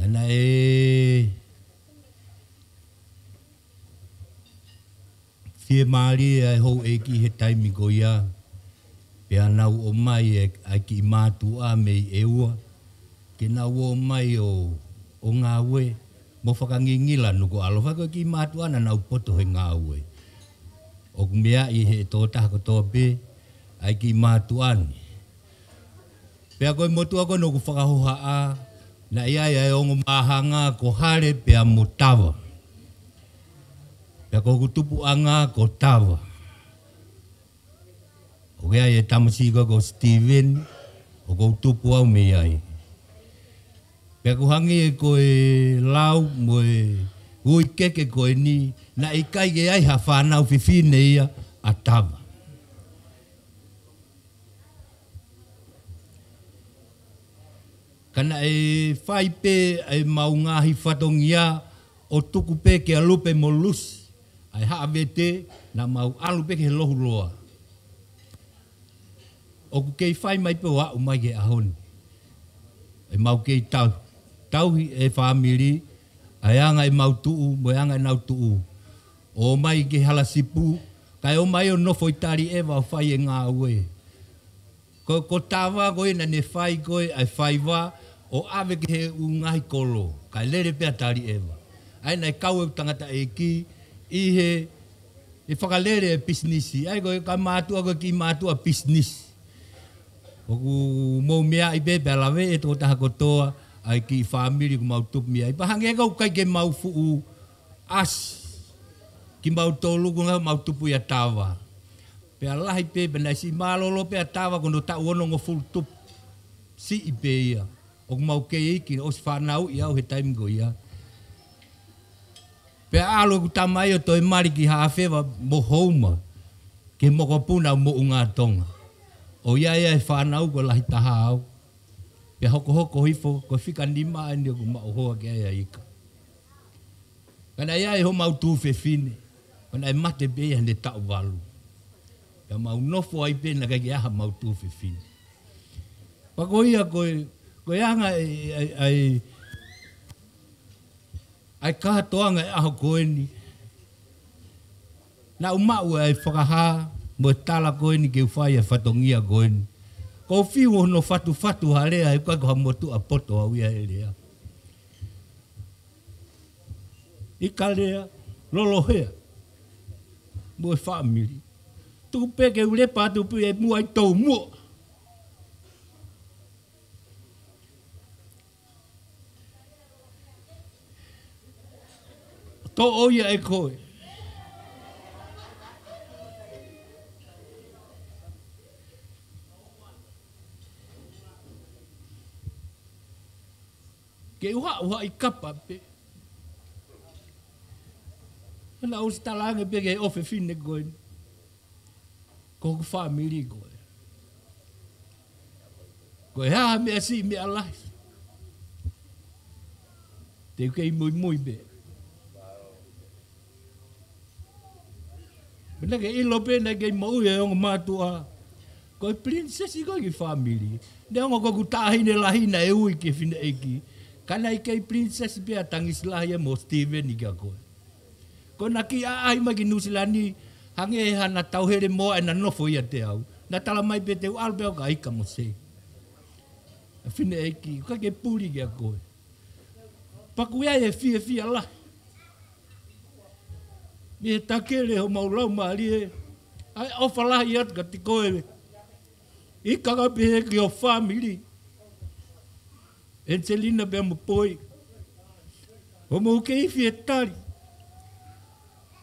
Ana e Fiema'u ai hou e ki he taimi ko ia. Pe anau o mai ai ki mātua mei e ua. Ke nau o mai o ngā ue. Mo whakangingila nuko alofa ko ki mātua na nau poto he ngā ue. O kumea i he tōtaha ko tō pe ai ki mātuani. Pea koe motua ko no ku whakahoha a na iai ai ongo mahanga ko hare pea mo tawa. Pea ko kutupu anga ko tawa. O kea e tamasika ko Steven o ko tupu au me ai. Pea ku hangi e koe lau mo e ui keke koe ni na i kai ke ai ha whanau whiwhine ia a tawa. Kana e whai pē e maungahi whatongia o tuku pē ke alupe mo lusi. Ai haa vete na mau alupe ke lohu loa. O ku kei whai mai pē wau mai ke ahoni. E mau kei tau. Tauhi e whamiri. Ai anga e mau tuu, mo anga e nau tuu. O mai ke halasipu. Kai o mai o nofo itari ewa o whai e ngā ue. Ko tawa koe na ne whai koe ai whai wā. O ave ke he ungahi kolo. Kai lere pia tari ewa. Ai nei kau e tangata e ki. I he whakalere e pisnisi. Ai koe ka mātua koe ki mātua pisnisi. O ku mou mea i pepe alawe e tō taha kotoa. Ai ki whamiri ku mau tupi ai. Pahange e kau kai ke mau fuu as. Ki mau tōlu ku ngā mau tupu ia tawa. Pea lahi pepe nei si mālolo pea tawa kono ta uono ngo full tupu. Si i pe ia. O mau kei iki o si whanau i au he taimi ko ia. Pea alo ku tamai o toi mari ki hawhewa mo houma. Ke moko puna mo unga tonga. O ia ia e whanau ko lahi taha au. Pea hoko hifo ko whika nima ani o ku mao hoa ke aia ika. Kana ia e ho mau tū whiwhine. Kana e mate beia ne tau walu. Pea mau nofo ai pena kai aha mau tū whiwhine. Pako ia koe anga ai katoanga e aho koe ni. Na umau ai whakaha mo tala koe ni ke uwhai e whatongia koe ni. Ko whiu no whatu harea e koe koha motu a poto au ia e rea. I ka rea, lolohea, mo e whamiri. Tuku peke ulepa atu pu e mua i tau mua. Tō oia e koe. Ke uha i kapa pe. Ana o stalange pe ke ofe fine koe. Ko ku whamiri koe. Koe haa mea si mea life. Te kei mui be. Pena ke ilo pena ke mau e ongo mātua. Koe princess i koe ki whamiri. Ne ongo koku tahine lahina e ui ke fine eki. Kana i kei princess pia tangis lahi mo Steven i ka koe. Ko na ki ai mai ki Nusilani hange e hana tauhere moa e na nofo ia te au. Na tala mai pe te alpeo ka ika mo se. A fine eki, ka ke puri ki a koe. Paku ia e fiefia lahi. Mi e takere ho maulau maari e. Ai ofa lahi atu ka ti koe. I kakape ki o family. Angelina be mo poi. O mo kei fie tari.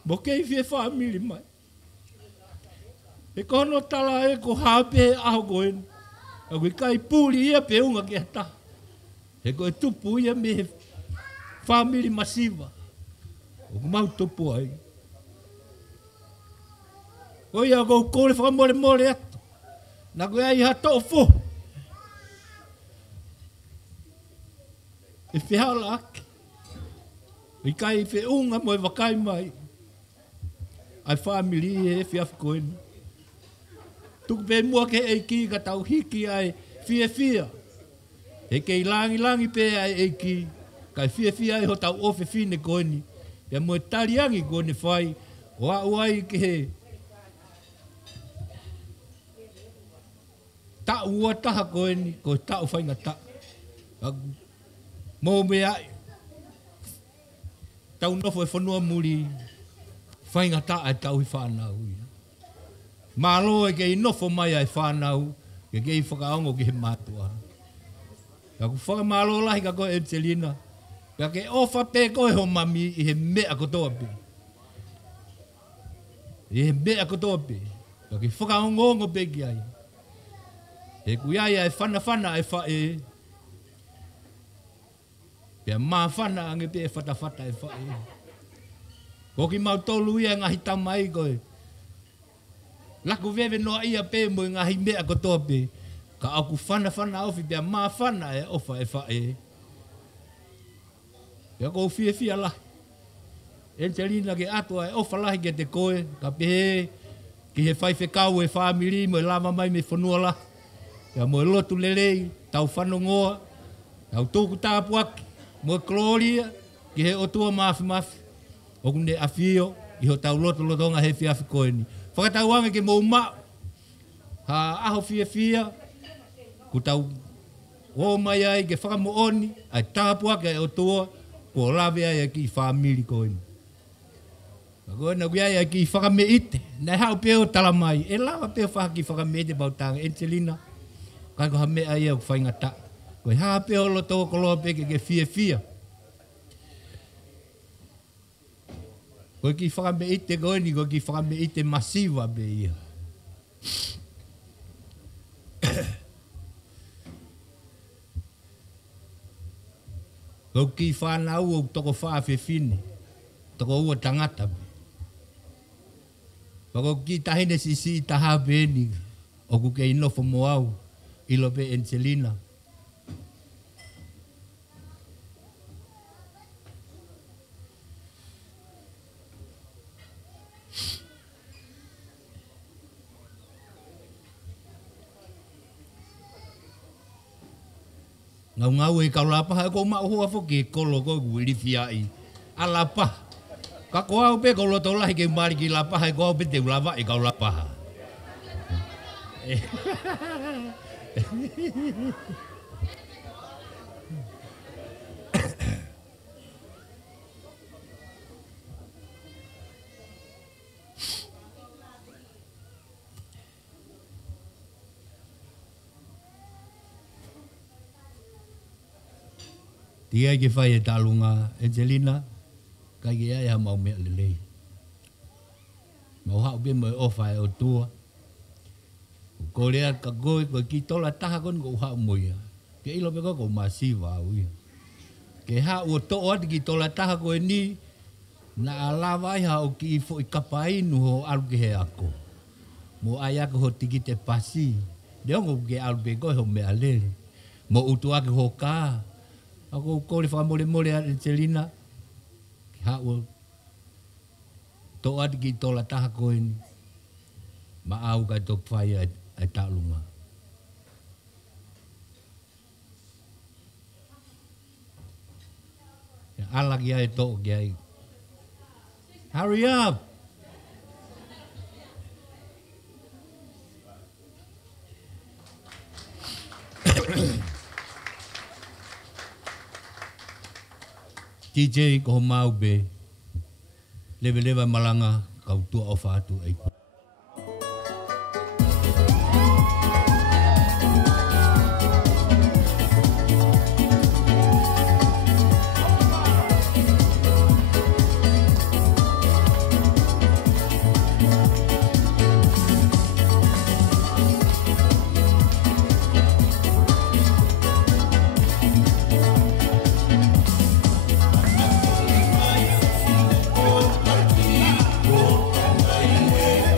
Mo kei fie family mai. E kono tala e ko hape aho koen. A koe kai puri ia pe unga ki ata. E koe tupu ia me family masiva. O mau tupu ai. O ia ko kore whakamore more ato. Na koe ai hato o fo. E whihala ake. I kai whi unga mo e wakai mai. ai family e fiaf koin. Tuk pe mua ke eiki ka tau hiki ai fiefia. E kei langi pe ai eiki. Kai fiefia ai ho tau ofe fine koini. Pea mua tariangi koini whai. Wa uai ke he. Ta ua taha koini. Ko tau whainga ta. Mō me ai. Tau nofo e whanua muri. Whainga ta ai tau i whanau. Malo e kei nofo mai ai whanau. Ke kei whakaongo ki he mātua. Ka ku whakamalo lahi ka koe Angelina. Ka ke ofa pe koe ho mami i he mea kotoa pe. I he mea kotoa pe. Ka ke whakaongo pe ki ai. E kuiai ai whana ai whae. Pea maa whana ange pe e whata e whae. Ko ki mau tolu ia ngahi tamai koe. Laku vewe noa ia pe mo ngahi mea kotoa pe. Ka aku whana ofi pea maa whana e ofa e whae. Pea kou fiefia lahi. Angelina ke atua e ofa lahi ke te koe. Ka pehe ki he whaife kau e whamiri mo e lava mai me whanua lahi. Pea mo e lotu lelei, tau whanongoa. Tau tōku tāpuaki. Mo e kloria ki he otua mafi. Oku ne afio i ho tau lotonga he fiafi koeni. Whakatau ange ke mou mao. Ha aho fiefia. Ku tau o mai ai ke whakamooni. Ai tāpuaka e otua. Ko lawe ai ki whamiri koeni. Koe na kuiai ai ki whakameite. Nei hau peo talamai. E lawa peo whaki whakameite bautanga Angelina. Kai ko ha mea ia ku whainga ta. Koe haa peo lo tō koloa peke ke fiefia. Koe ki whakameite koeni, koe ki whakameite masiva be ia. Koe ki whanau o toko whaafefine. Toko ua tangata be. Koe ki tahine sisi taha beni. O ku ke inofo moau. Ilo pe Angelina. Ngau e kau lapa ko ma ho afo ke kolo ko guli fiai. Alapa. Ka ko au pe ko lo to lahi ke mari ki lapa ha ko pe te lava e kau lapa. Tia ke whai e talunga Angelina, kai ke ai ha mau mea lelei. Mau hau pe mo e ofa e o tua. Ko lea ka goe ko ki tola taha kon ko hau moia. Ke ilo pe ko masiva au ia. Ke ha o to o ki tola taha ko ni na alawa ai ha o ki fo i kapai nu ho alu ke he ako. Mo ai ako ho tiki te pasi. De ongo ke alu pe ko ho mea lele. Mo utu ake ho ka. Ako ko le whamole Angelina. Ha o to o ki tola taha ko ni. Ma au ka tok whai ai talunga. Ala ki ai to ki ai. Hurry up! DJ ko mau be. Lewe malanga kau tua ofa atu ai. Oh,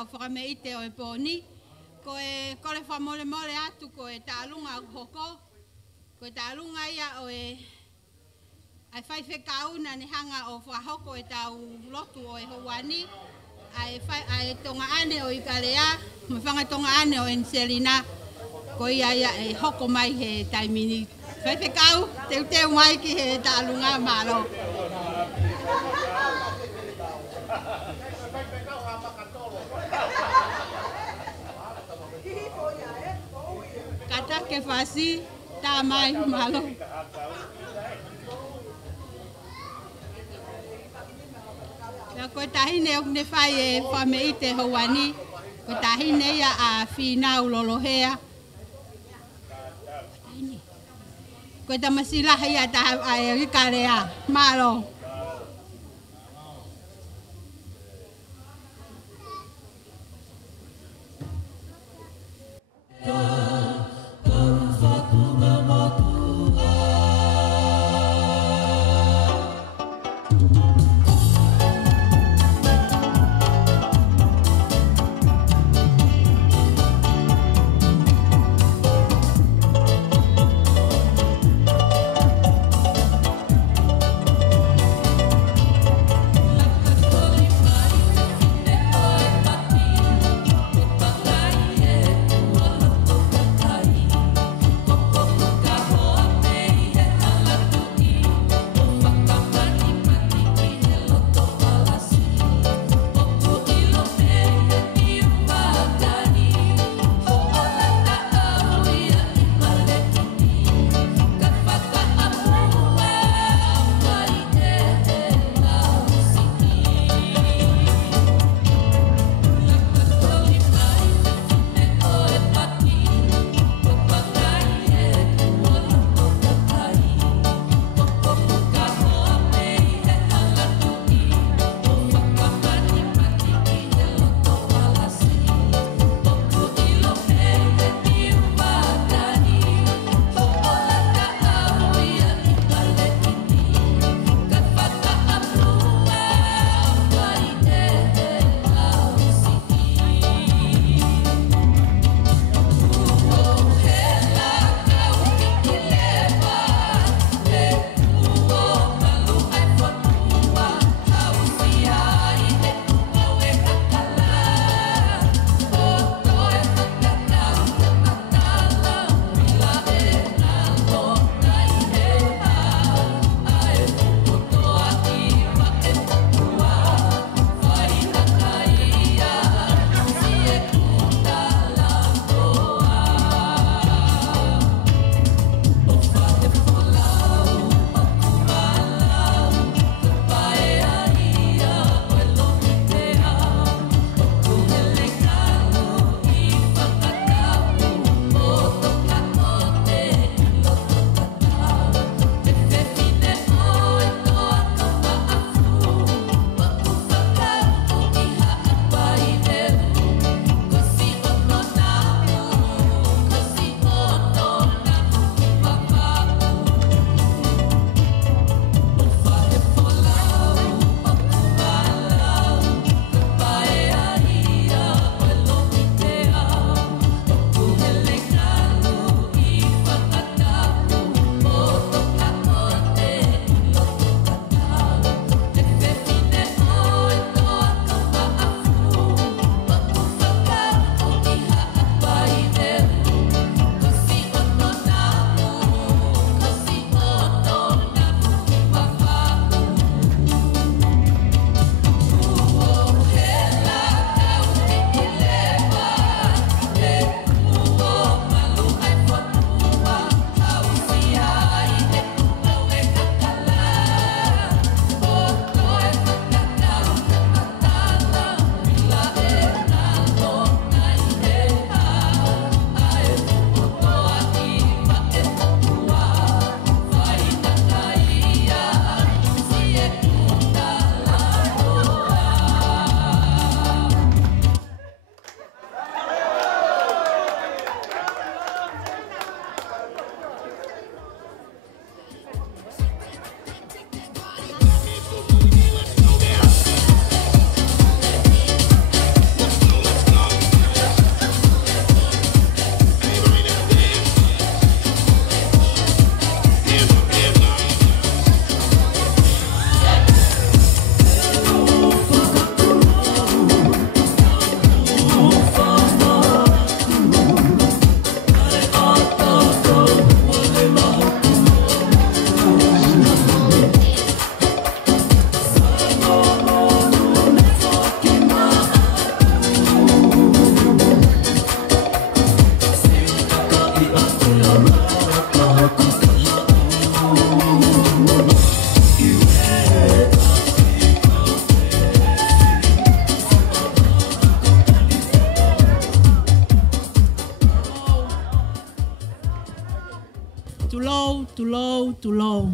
tau whakameite o e pōni. Ko e kore whamole mole atu ko e tālunga hoko. Ko e tālunga ia o e ai whaiwhe kauna ni hanga o whahoko e tau lotu o e houani. Ai tonga ane o i kalea, me whanga tonga ane o Angelina. Ko ia e hoko mai he taimini. Whaiwhe kau, teu mai ki he tālunga maro. Kata ke whasi, tā mai malo. Ko tahine o ne whai e whameite houani. Ko tahine ia a Fiema'u lolohea. Ko tamasilaha ia ta a e karea. Malo. tulou.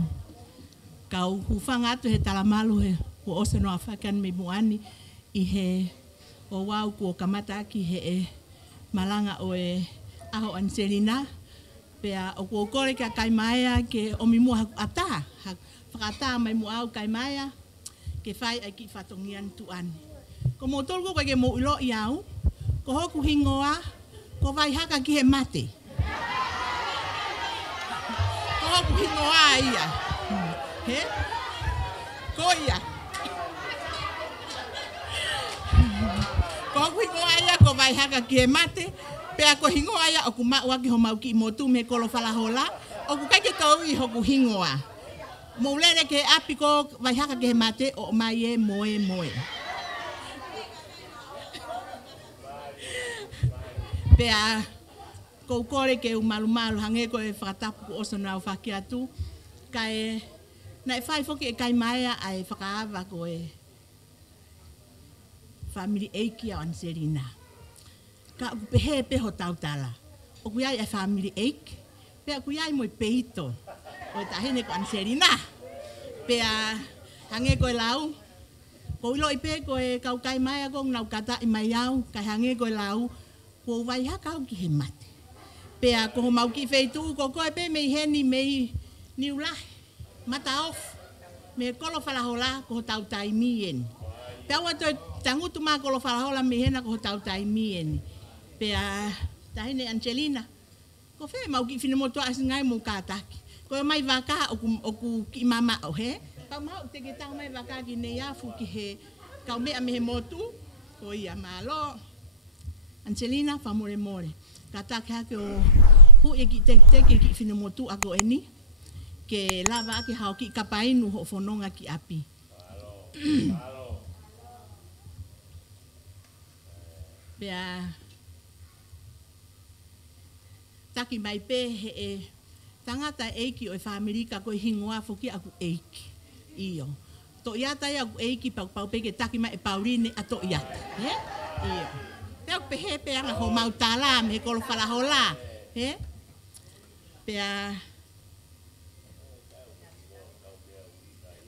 Kau hufanga atu he talamalu he ko ose no afakan me muani I he o wau ko kamata ki he e malanga o e aho Angelina pea o ko kore ka kaimaya ke o mi mua ata whakata mai mua au kaimaya ke whai ai ki whatongian tuan. Ko mo tolko ko ke mo ilo iau ko hoku hingoa ko vai haka ki he mate. Ko hoku hingoa ia. He? Ko ia. Ko hoku hingoa ia ko vai haka ki he mate. Pea ko hingoa ia o ku maua ki ho mau ki motu me kolo whalahola. O ku kai ke tau I hoku hingoa. Mo lere ke api ko vai haka ki he mate o mai e moe. Pea ko kore ke umalu hange ko e whakatapu ko oso nau whaki atu. Kai na e whai whoki e kai maia ai whakaawa ko e family eiki o Angelina. Ka ku pehe peho tautala. O ku iai e family eiki. Pea ku iai mo I peito. O e tahine ko Angelina. Pea hange ko e lau. Ko ilo I pe ko e kau kai maia ko nau kata I mai au. Kai hange ko e lau. Ko vai haka au ki he mate. Pea ko ho mau ki feitu ko koe pe mei heni mei niulahi. Mata off. Me kolo whalahola ko ho tau tai mien. Pea ua toi tangutu maa kolo whalahola me hena ko ho tau tai mien. Pea tahine Angelina. Ko fe mau ki whinemotua asingai mo kātaki. Ko mai waka oku ki mama o he. Kau mau te ke tau mai waka ki ne iafu ki he. Kau mea me he motu. Ko ia malo. Angelina whamore. Kātaki hake o hu e ki teke ki whinemotu ako eni. Ke lava ake hao ki kapainu ho whanonga ki api. Pea taki mai pe he e tangata eiki o e whamerika ko e hingoa whoki aku eiki. Iyo. To iata ia aku eiki pau peke taki mai e Pauline a to iata. Iyo. Pea pehe pea nga ho mau tala me kolo whalahola. Pea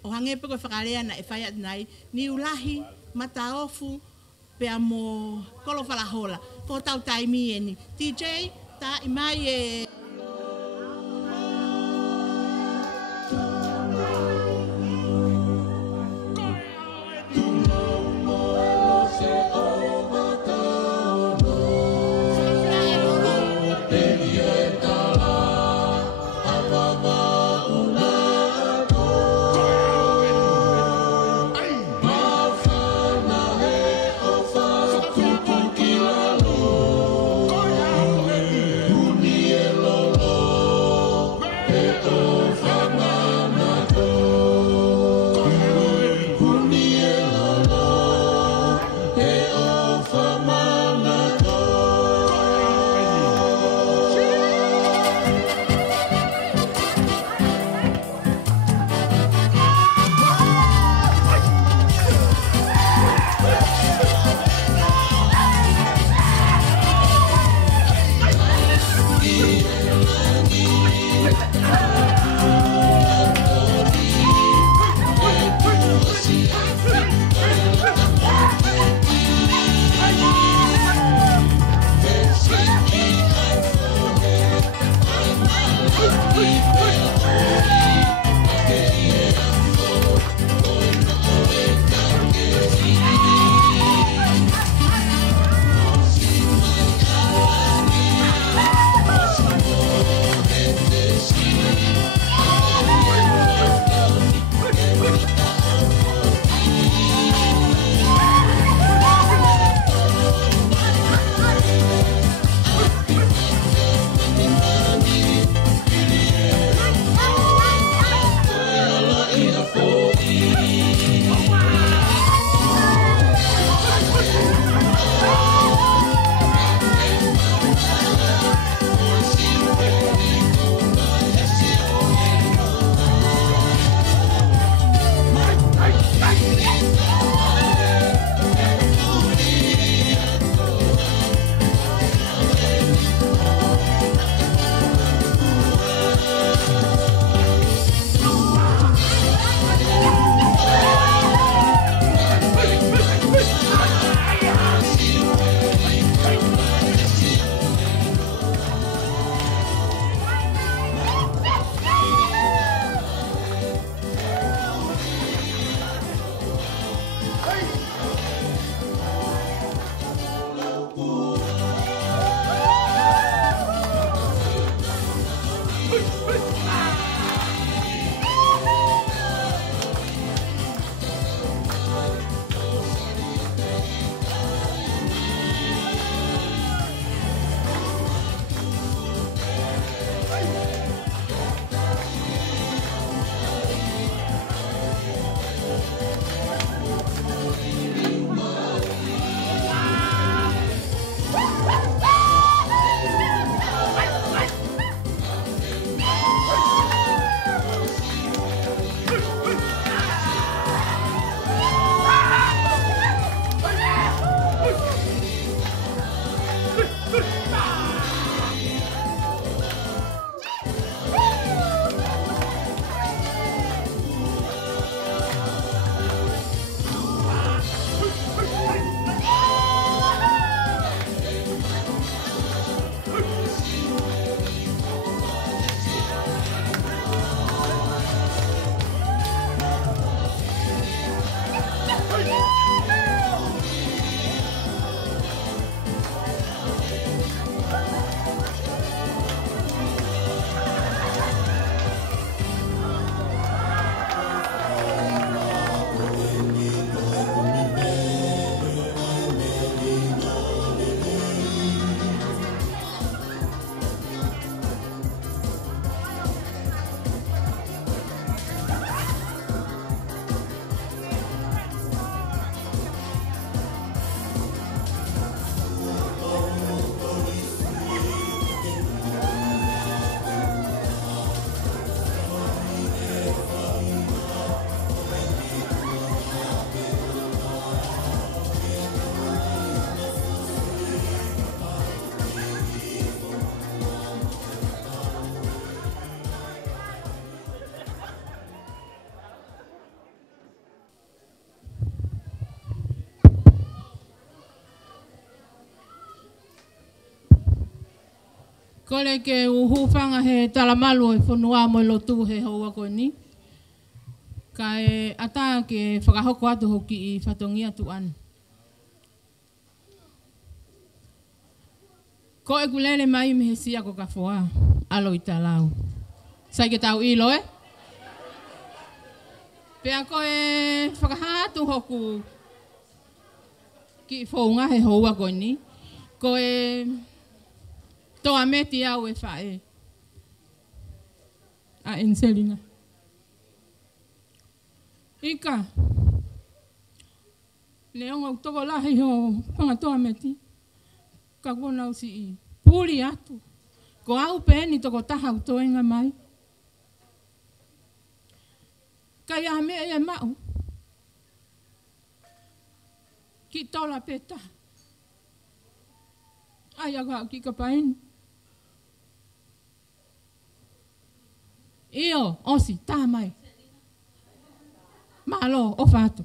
o hange pe ko whakarea na e whai nai ni ulahi mata ofu pea mo kolo whalahola. Ko tau taimi eni. DJ, ta imai e... Kole ke uhufanga he talamalu e whanua mo lotu he haua koe ni. Ka e ata ke whakahoko atu hoki I whatongia tu an. Ko e kulele mai me he sia ko ka whoa. Alo I talau. Sai ke tau ilo e? Pea ko e whakahatu hoku ki whaunga he haua koe ni. Ko e toa meti au e whae. A Angelina. Ika. Leonga utoko lahi ho panga toa meti. Ka kona usi I. Puli atu. Ko au peni toko taha utoenga mai. Ka ia mea ia mau. Ki tola peta. Ai aga ki ka paeni. Io, osi, tā mai. Malo, o fato.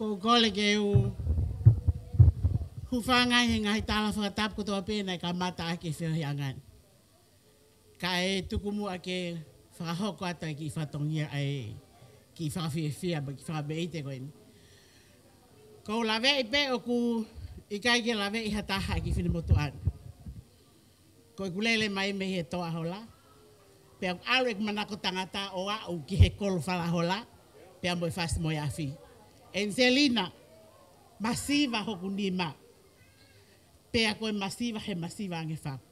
Ko gole ke u hufanga he ngai tala whakatap ko toa pēnei ka mata ake whiohiangan. Ka e tukumu ake whakahoko ata ki whatongia ai ki whakawhiawhia ba ki whakabeite koe ni. Ko lawe I pe o ku I kai ke lawe I hataha ki whinemotuan. Ko I kulele mai me he toa hola. Pe au alu ek manako tangata o au ki he kolo whala hola. Pe amoi fast moi afi. Angelina, masiva hoku nima. Pea koe masiva he masiva ange whaku.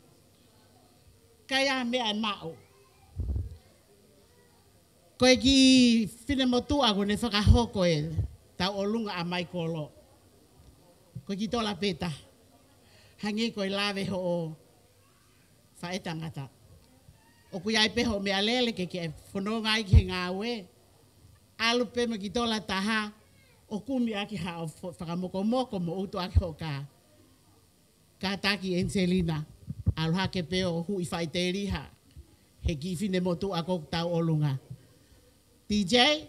Kaya mea mao. Koe ki whinemotua ko ne whakahoko e tau o lunga a mai kolo. Koe ki tola peta. hangi koe lawe ho o whae tangata. O kui ai peho mea lele ke whanonga i ki ngā ue. Alu pe me ki tola taha o kumi aki ha o whakamoko moko mo utu aki ho ka taki Angelina. Alu hake peo hui whae te riha. He ki whine motu a kok tau olunga. DJ,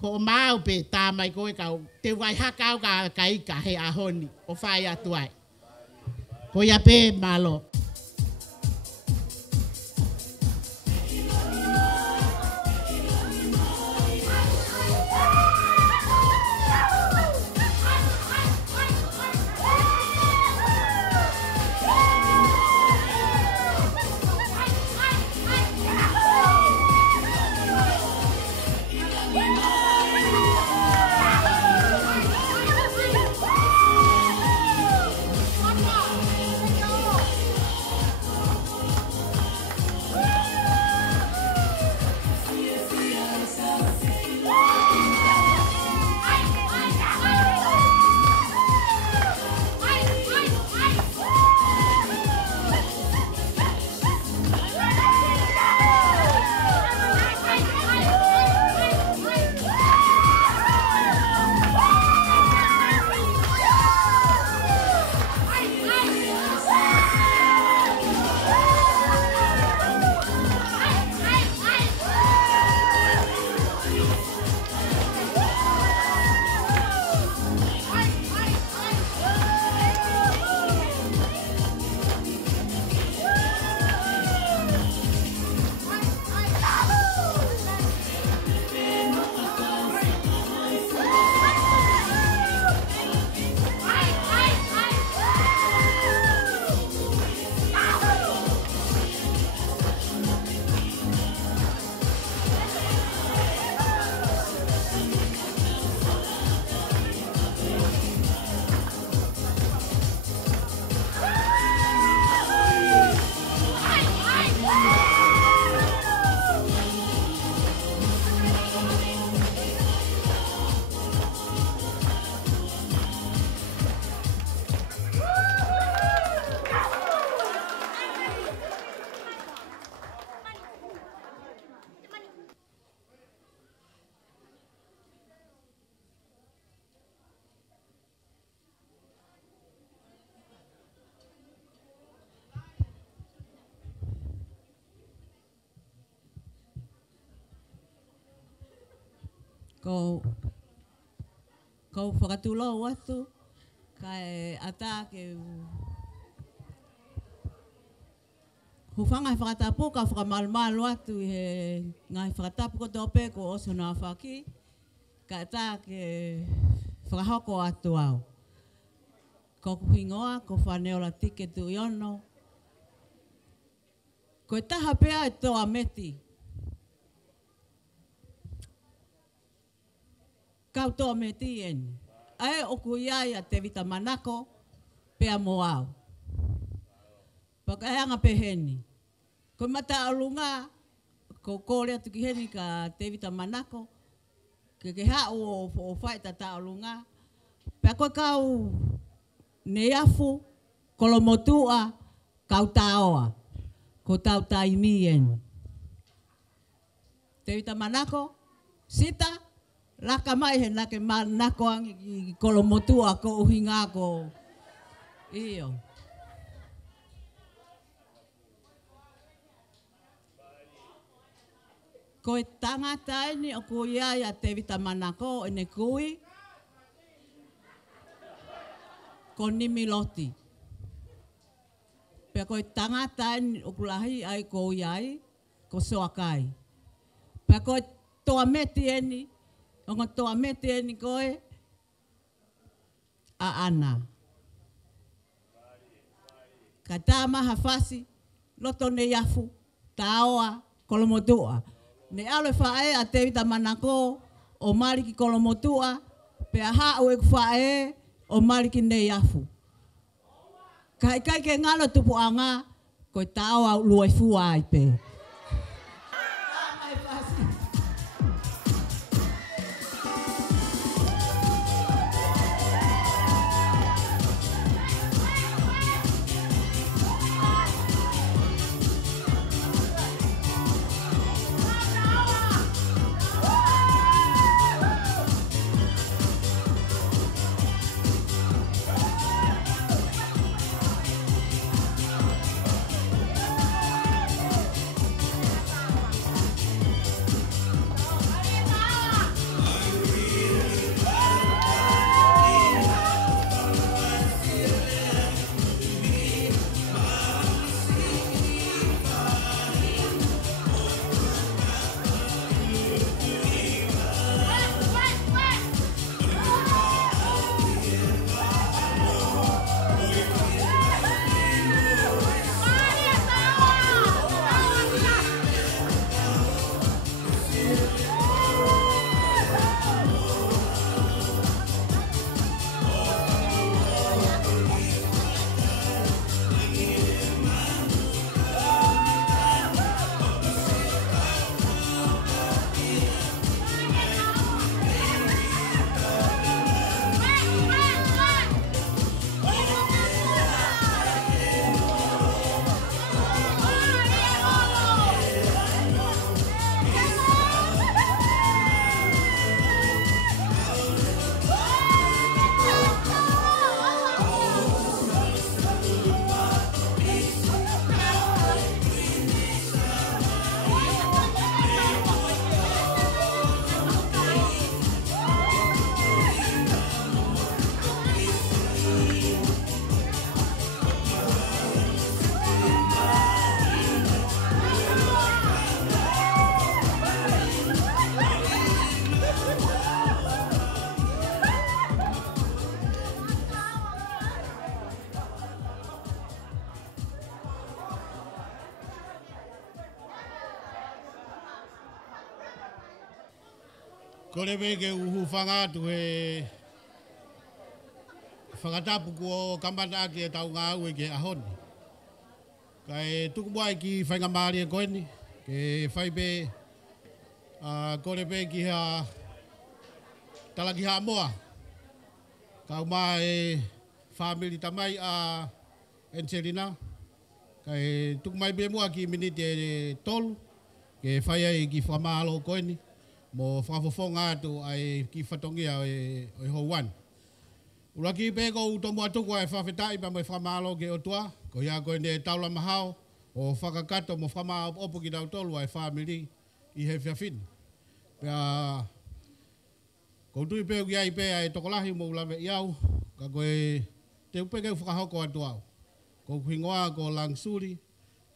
ko o mau pe tā mai koe kau te wai hakau ka ika he ahoni o whae atu ai. Ko ia pe malo. Ko whakatulo watu, kai ata ke hufanga whakatapu ka whakamalmalu atu he ngai whakatapu ko tope ko oso na whaki, ka ata ke whakahoko atu au. Ko kuhingoa, ko whaneola tike tu iono, ko taha pea e toa meti. Kau toa me tien. Ai o kuiai a te vita manako pea moau. Pakaeanga peheni. Ko mata alunga ko kore atu ki heni ka te vita manako. Ke hao o whae ta alunga. Pea koe kau neafu kolomotua kau taoa. Ko tau taimien. Te vita manako sita laka mai he nake manako angi ki kolomotua ko uhinga ko iyo. Ko e tangata eni o ko iai a te vita manako ene kui ko nimi loti. Pea ko e tangata eni o kulahi ai ko iai ko soakai. Pea ko e toa meti eni o ngā toa mete ni koe a ana. Ka tā maha whasi, loto ne yafu, tāoa, kolomotua. Ne aloe whae a te vita manako o mariki kolomotua, pe a hao e whae o mariki ne yafu. Kai ke ngalo tupu anga, koe tāoa luai fua ai pe. Ko le ke uhu whanga tu he whakatapu ko kamata ki e taunga'i ke ahoni. Kai tuku mai ki whainga maari e koeni, ke whaipe ko le ki ha talaki ha moa. Kau mai family tamai a Angelina. Kai tuku mai be mua ki miniti e tolu, ke whaiai ki whamalo koeni. Mo whafofonga atu ai ki whatongia o Houan. Uraki pe ko utomu atuku ai whawhetai pa mo whamalo ke otua. Ko ia koe ne taula mahao o whakakato mo whamao opo ki tau tolu ai whamiri i he whiawhini. Pea ko tui pe ki ai pe ai tokolahi mo ulawe iau. Ka koe te upe keu whakahoko atu au. Ko kuingoa ko langsuri.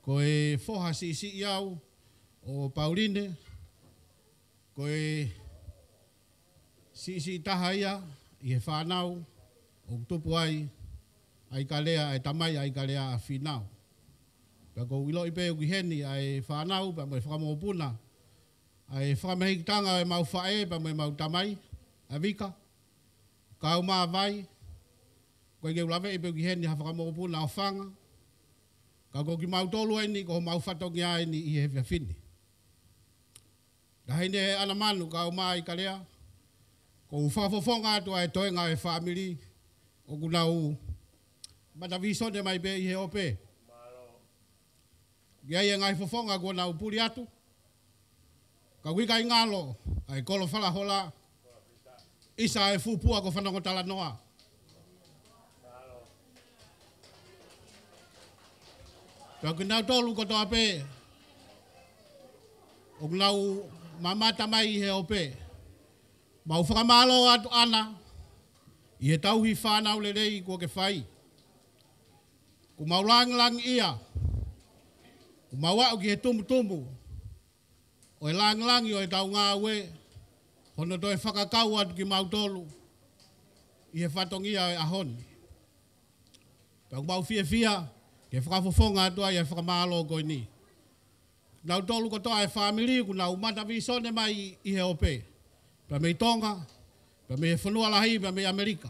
Ko e whoha si iau o Pauline. Ko e si taha ia i he whanau o tupu ai kalea ai tamai ai kalea a whinau. Pea ko ilo i pe uki heni ai whanau pa mo e whakamopuna ai whakamehikitanga e mau whae pa mo e mau tamai a vika. Kau maa vai ko i ke ulawe i pe uki heni ha whakamopuna o whanga. Ka ko ki mau tolu ai ni ko mau whatongi ai ni i he whiawhini. Ka heine ana manu ka o mai kalea. Ko whafofonga atu ai toenga e whamiri. O kunau mata visone mai be i he ope. Gia i ngai fofonga ko nau puri atu. Ka wika i ngalo ai kolo whala hola. Isa e fupua ko whanongo tala noa. Ka kunau tolu ko toa pe. O kunau mamata mai i he ope. Mau whakamalo atu ana. I he tauhi whanau le rei ko ke whai. Ku mau lang ia. Ku mau au ki he tumu. O e lang i o e tau ngā ue. Hono to e whakakau atu ki mau tolu. I he whatongia e ahoni. Pea ku mau fiefia. Ke whakafofonga atu ai e whakamalo ko ni. Nau tolu ko toa e whamiri. Ku nau mata visone mai i he ope. Pea mei tonga. Pea mei whanua lahi. Pea mei Amerika.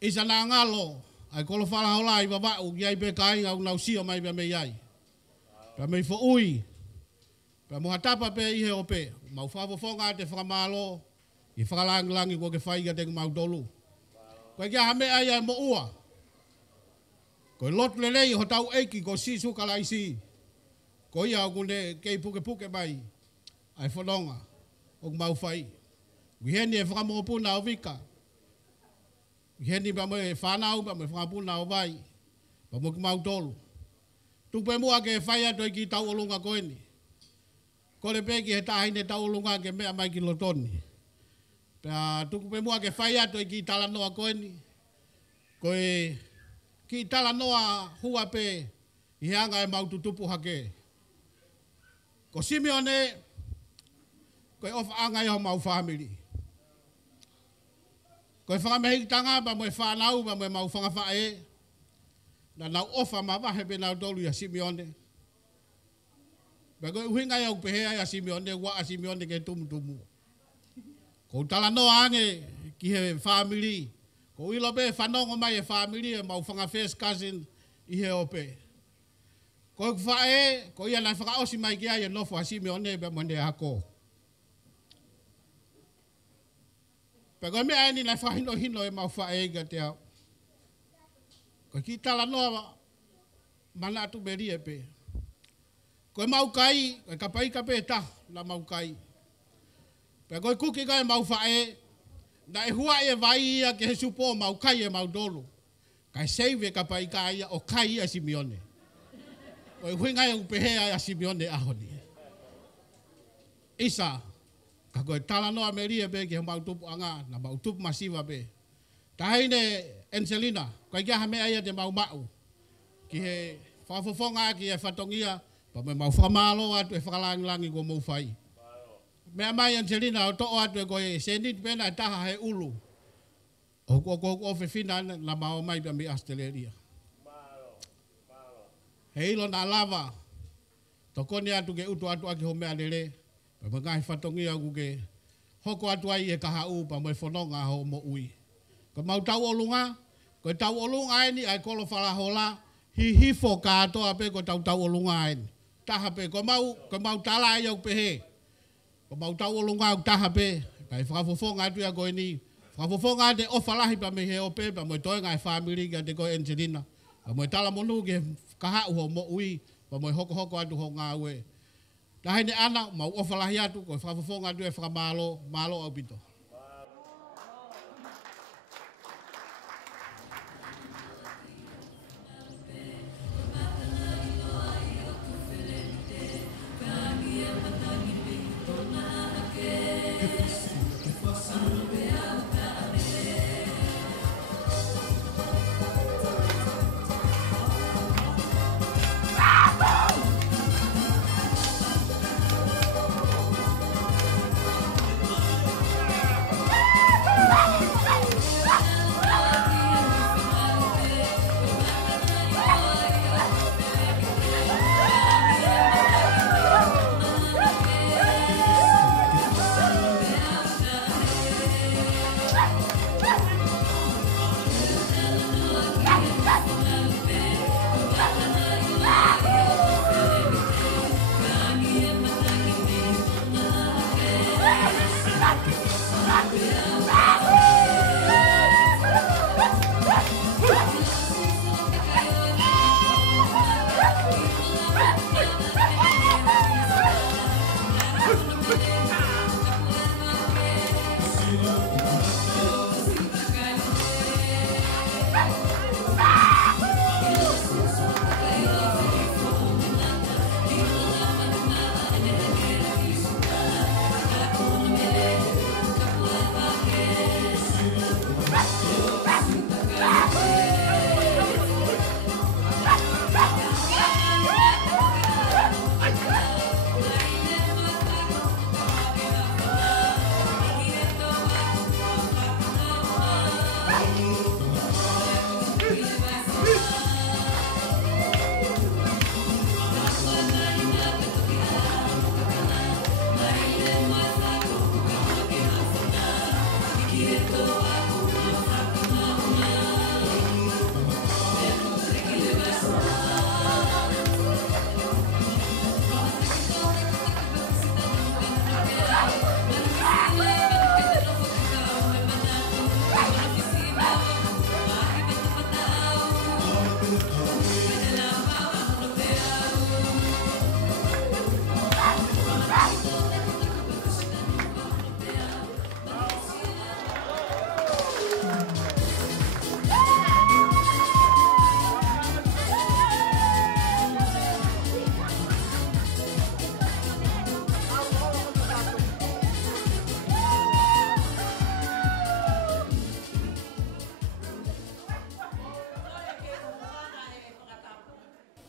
Isa nā ngalo. Ai kolo whala hola i wawau ki ai pe kai au nau sio mai pe mei ai. Pea mei fo ui. Pea moha tapa pe i he ope. Mau whafofonga te whakamalo. I whakalangi ko ke whaiga te mau tolu. Koe kia hame ai ai mo ua. Koe lot lelei ho tau eiki ko sisu kalaisi. Ko ia au kune kei puke mai. Ai whanonga. O mau whai. Wiheni e whakamopuna o vika. Heni pa mo e whanau, pa mo e whakapuna o vai. Pa mo ki mau tolu. Tupe mua ke whai atu ki tau olunga koeni. Kore peki he tahine tau olunga ke mea mai ki lotoni. Pea tupe mua ke whai atu ki tala noa koeni. Koe ki tala noa hua pe i heanga e mau tutupu hake. Ko Simeone, koe ofa anga i ho mau family. Koe whakamehikitanga pa mo e whanau pa mo e mau whangawhae. Na nau ofa ma wahe pe nau tolu ia Simeone. Pea koe uhinga iau pehea ia Simeone, wa a Simeone ke tumu. Ko tala noa ange ki he family. Ko ilo pe whanongo mai e family e mau whanga first cousin i he ope. Koe whae, ko ia nai whakaosi mai ki ai e nofo a Simeone pe mo ne hako. Pea koe mea ni nai whahino e mau whae ga te au. Koe ki tala noa mana atu beri e pe. Koe mau kai, koe kapai kape ta la mau kai. Pea koe kuki kai mau whae. Na e hua e vai ia ke he supo mau kai e mau dolo. Kai seive kapai kai o kai ia Simeone. Koe huinga e upehea ia Simeone ahoni. Isa. Ka koe tala noa meri e pe ki he mau tupu anga, na mau tupu masiva pe. Tahaine Angelina, koe kia hame aia te mau mau. Ki he whafofonga ki he whatongia, pa me mau whamalo atu e whakalangi ko mau whai. Mea mai Angelina o to'o atu e koe senit pena e taha he ulu. O whiwhina na mau mai pa me Australia. He ilo na lava, tokone atu ke utu atu aki ho mea lere. Pa mo ngai whatongi au ke hoko atu ai e kahau pa mo e whanonga ho mo ui. Ko mau tau olunga, ko tau olunga ai ni ai kolo whalahola, hi hifo katoa pe ko tau olunga ai ni. Taha pe, ko mau tala ai au pehe. Ko mau tau olunga au taha pe, kai whakafofonga atu ia koe ni. Whakafofonga te ofalahi pa me he ope, pa mo e toenga e family ka te koe Angelina. Pa mo e tala monu ke kahau ho mo ui, pa mo e hoko atu ho ngā ue. Tahe ne ana, mau ofalahi atu, ko whakafofonga atu e whakamalo, malo au pito.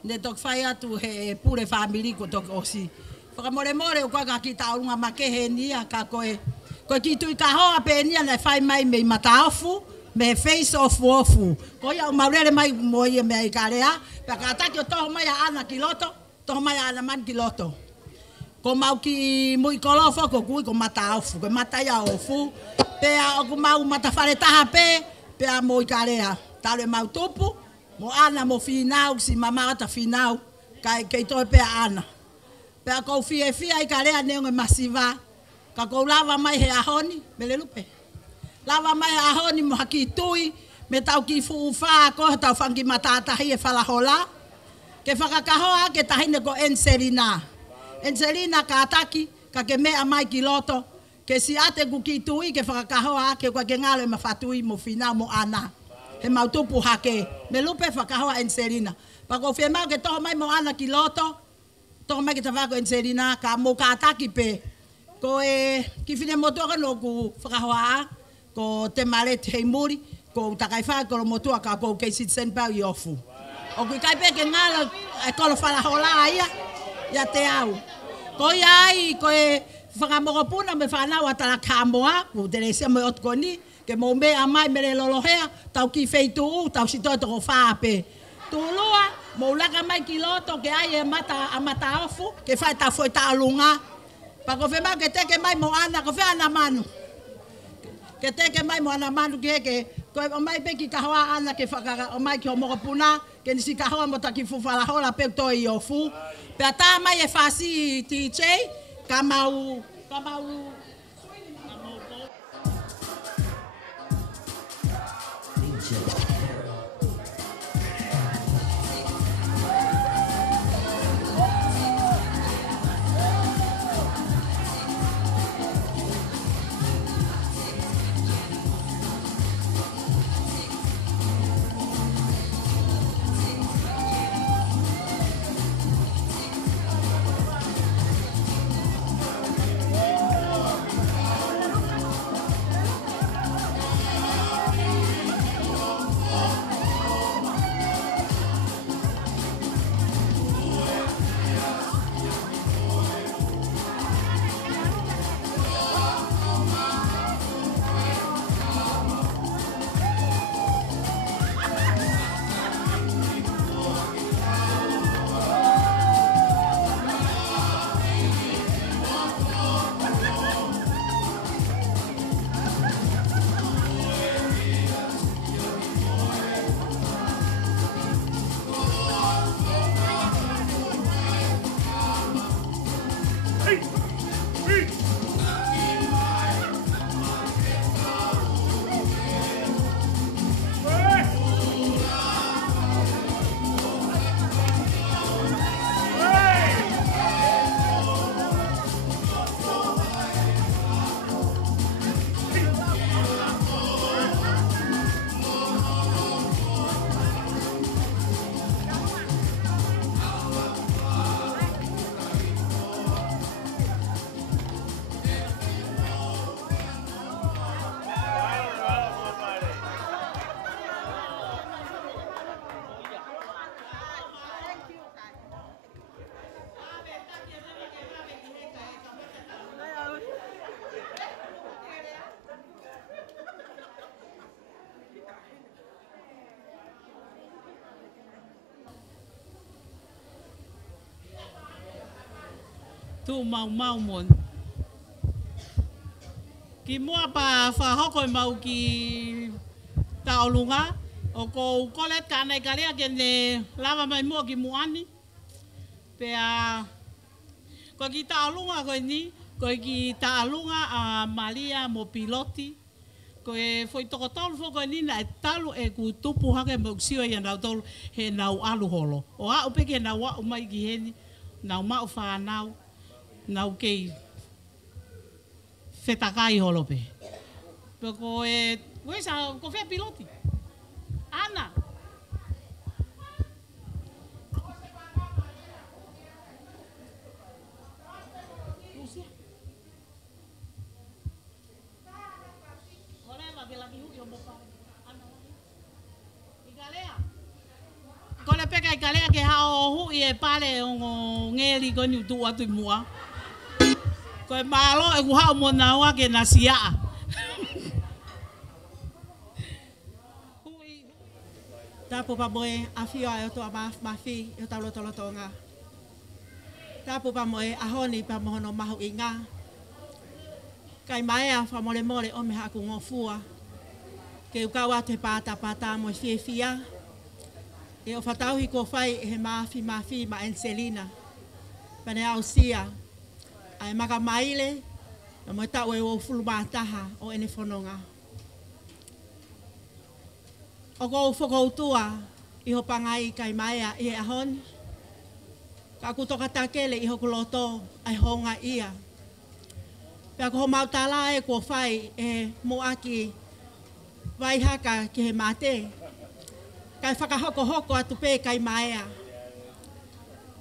Ne tok fai atu he pure family ko tok osi. Whakamore o kwa ka ki taurunga make he nia ka koe. Koe ki tui ka hoa pe nia na fai mai me mataofu, me face ofu. Ko ia maurere mai mo ia me ikarea. Pa ka ataki o toho mai a ana kiloto, toho mai a ana man kiloto. Ko mau ki mui kolofo ko kui ko mataofu, ko matai a ofu. Pea o ku mau matawhare taha pe a mo ikarea. Tare mau tupu. Mo ana mo finau si mama ta finau kai toi pe ana pe ko fiefia i karea ne nge masiva ka ko lava mai he ahoni melelupe lava mai ahoni mo hakitui me tau ki fufa ko tau fangi matata hi e falahola ke fakakahoa ke tahine ko Angelina ka ataki ka ke mea mai kiloto ke si ate ku kitui ke fakakahoa ke ko ke ngalo mafatui mo finau mo ana he mautupu hake me lupe whakahoa Angelina. Pako Fiema'u ke toho mai mo ana kiloto, toho mai ke tawako Angelina, ka mo ka ataki pe. Ko ki whine motua no ku whakahoa, ko te mare te heimuri, ko takai wha ko motua ka ko keisi tsenpau i ofu. O kui kai pe ke ngala e kolo whalahola ia te au. Ko iai, ko whakamokopuna me whanau atala kamoa, ku teresia me otkoni, ke mo me amai mere lolohea tau ki feitu tau si to fape tulua mo laka mai kiloto ke ai amata ofu ke fai ta foi ta lunga Pa ko fe ma ke teke mai mo ana ko fe ana manu. Ke teke mai mo ana manu ke ko o mai pe ki ka hoa ana ke whakara o mai ki o moko puna ke nisi ka hoa mo ta ki fufala hola pe to i o fu. Pe ata mai e fasi TJ kamau. Tu mau mon. Ki mua pa whahoko mau ki taolunga. O ko kolet ka nei kalea ke ne lava mai mua ki muani. Pea ko ki taolunga ko ni. Ko ki taolunga a Maria mo piloti. Ko e foi tokotolu foko ni na talu e ku tupu hake mo ksio ia nau tolu he nau alu holo. O a upeke nau wa umai ki heni. Nau mau whanau. Nau kei whetakai holope. Peko e, wesa, ko whea piloti. Ana. Kole peka i kalea ke hao hui e pale o ngeli ko ni tu atu mua. Ko e malo e ku hao mo na wa ke na sia. Tapu pa moe a fia e to ma fi e talo tonga. Tapu pa moe a honi pa mohono mahu inga. Kai mai a fa mole o me ha ku ngofua. Ke ukawa te pata mo fiefia. E o whatau hi ko whai he mafi ma Angelina. Pane au sia. Ai maka maile. Na mo tau e o fulu mātaha o ene whanonga. O ko whakoutua i ho pangai kai maia i e ahon. Ka kutoka takele i ho kuloto ai honga ia. Pea ko ho mautala e ko whai e moaki waihaka ki he mate. Kai whakahoko atu pē kai maea.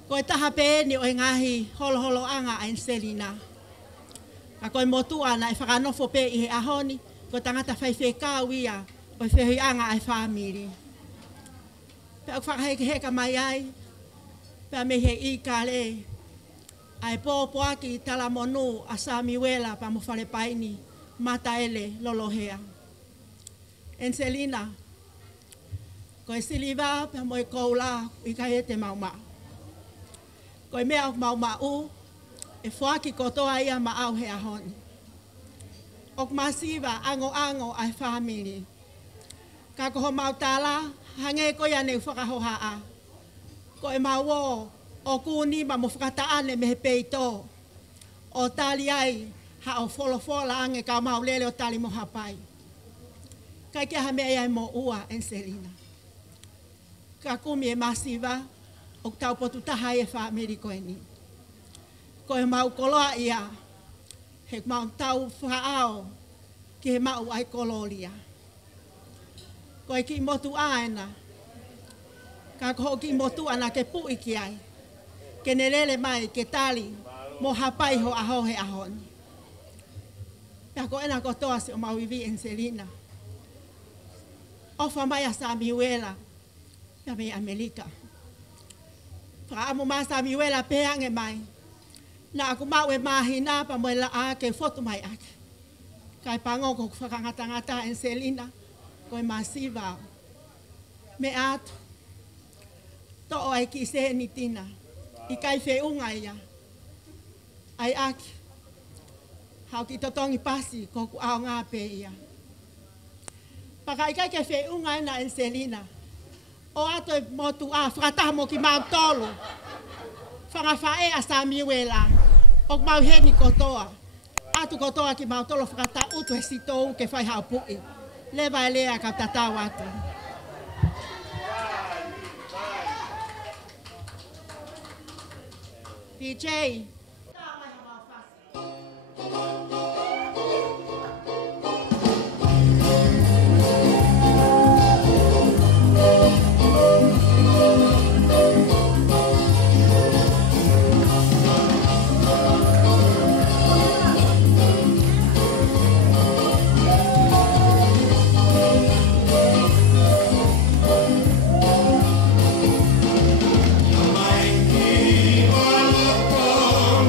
Ko e taha pēni o e ngahi holo anga a Angelina. Ka koe motua na e whakanofo pē i he ahoni, ko tangata whaiwhekau ia o e whehui anga ai whamiri. Pea o whakaheke heka mai ai, pea me he i ka le, ai pōpoaki tala monu a Samiwela pa mo whare paini, mata ele lolohea. Angelina, ko e siliva pe mo e koula i ka e te mauma. Ko e mea o maumau, e whaki kotoa ia ma au he ahoni. Ok masiva ango ai family. Ka koho mautala, hange ko ia ne whakahoha a. Ko e mawo o kuni ma mo whakataane me he peito. O tali ai, ha o fola ange ka maulele o tali mo hapai. Kai kia ha mea mo ua Angelina. Ka kumi e masiva, o tau potu taha e family ko e ni. Ko e mau koloa ia, he mau tau Fai'aho, ki he mau ai kololia. Ko e ki motu aena, ka koho ki motu ana ke pui ki ai, ke nerele mai ke tali, mo hapai ho aho he ahoni. Pea ko ena kotoa se o mau iwi Angelina. Ofa mai a Samuela, pea mei Amerika. Whaamu ma Samuela peange mai, na aku mau e mahina pa mo e la a ke foto mai ake. Kai pango ko whakangata Angelina, ko e masiva. Me atu, to o ai ki se ni tina, i kai whiunga ia. Ai ake, hau ki totongi pasi ko ku ao ngā pe ia. Paka i kai ke whiunga ina Angelina, o ato e motu a whakataha mo ki mau tolu. Whangawhae a Samuela, o mau heni kotoa. Atu kotoa ki mau tolo whakata utu he sitou ke Fai'aho pui. Lewa e lea ka tatau atu. DJ. Mai ki wa loko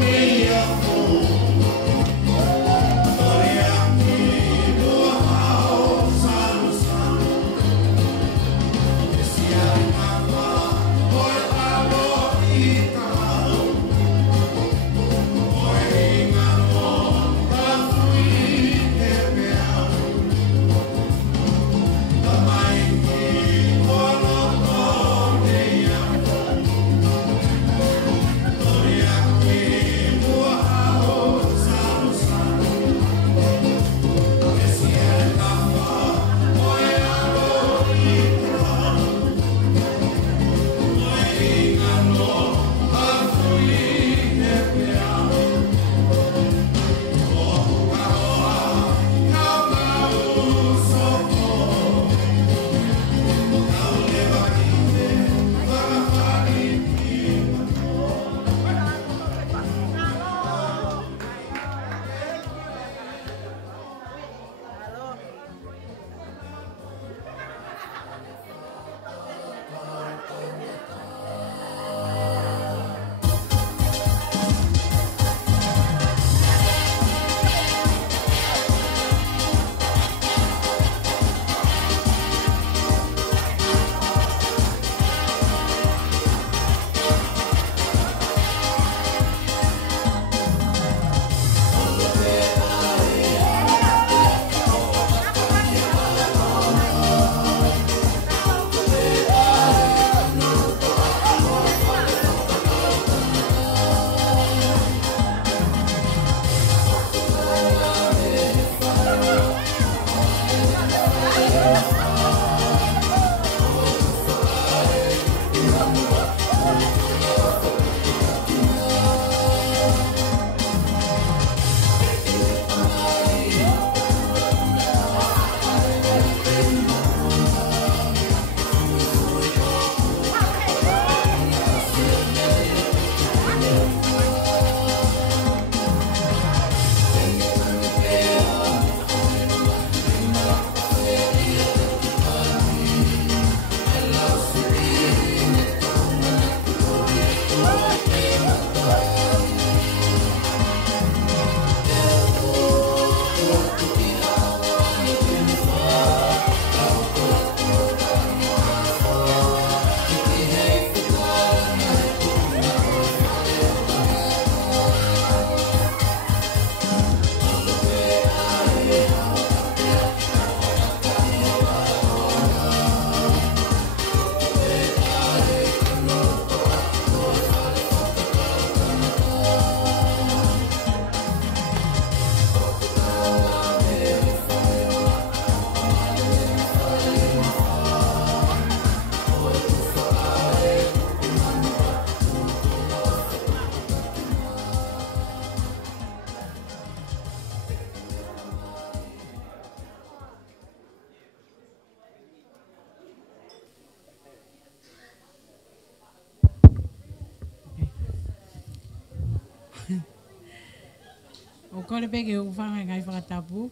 O kore pe ke u whanga ngai whakatapu.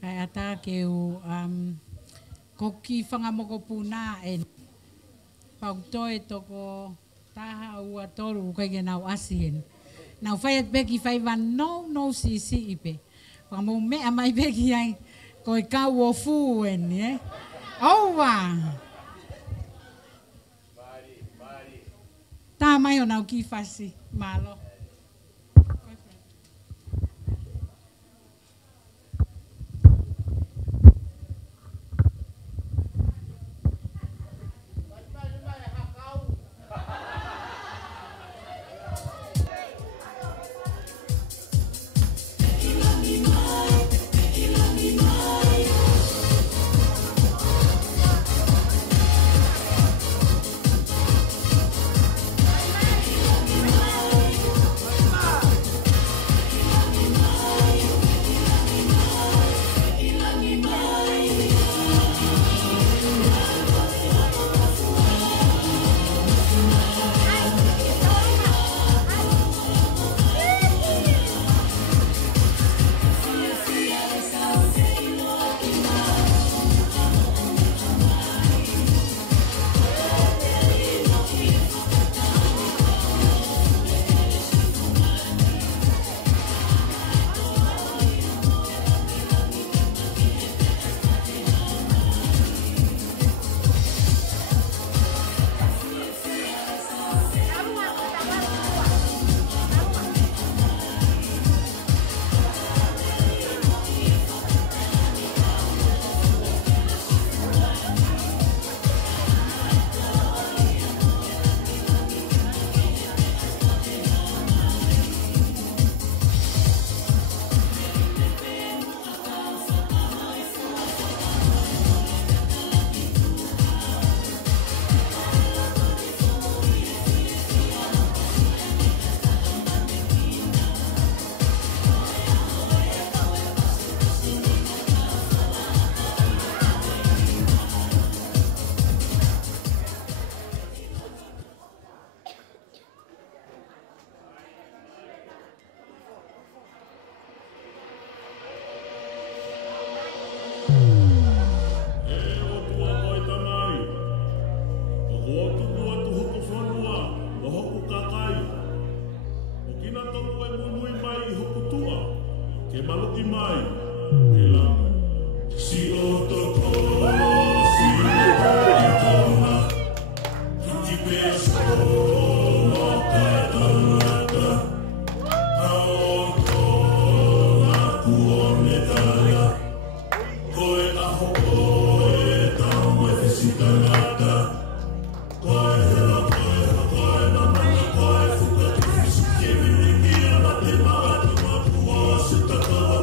Kai ata ke u ko ki whanga moko puna e pautoe toko taha ua toru kai ke nau asien. Nau whai at peki whai wan no si ipe. Whamau mea mai peki ai koe kau o fueni, eh? Oua! Tā mai o nau ki whasi, malo.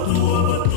Tua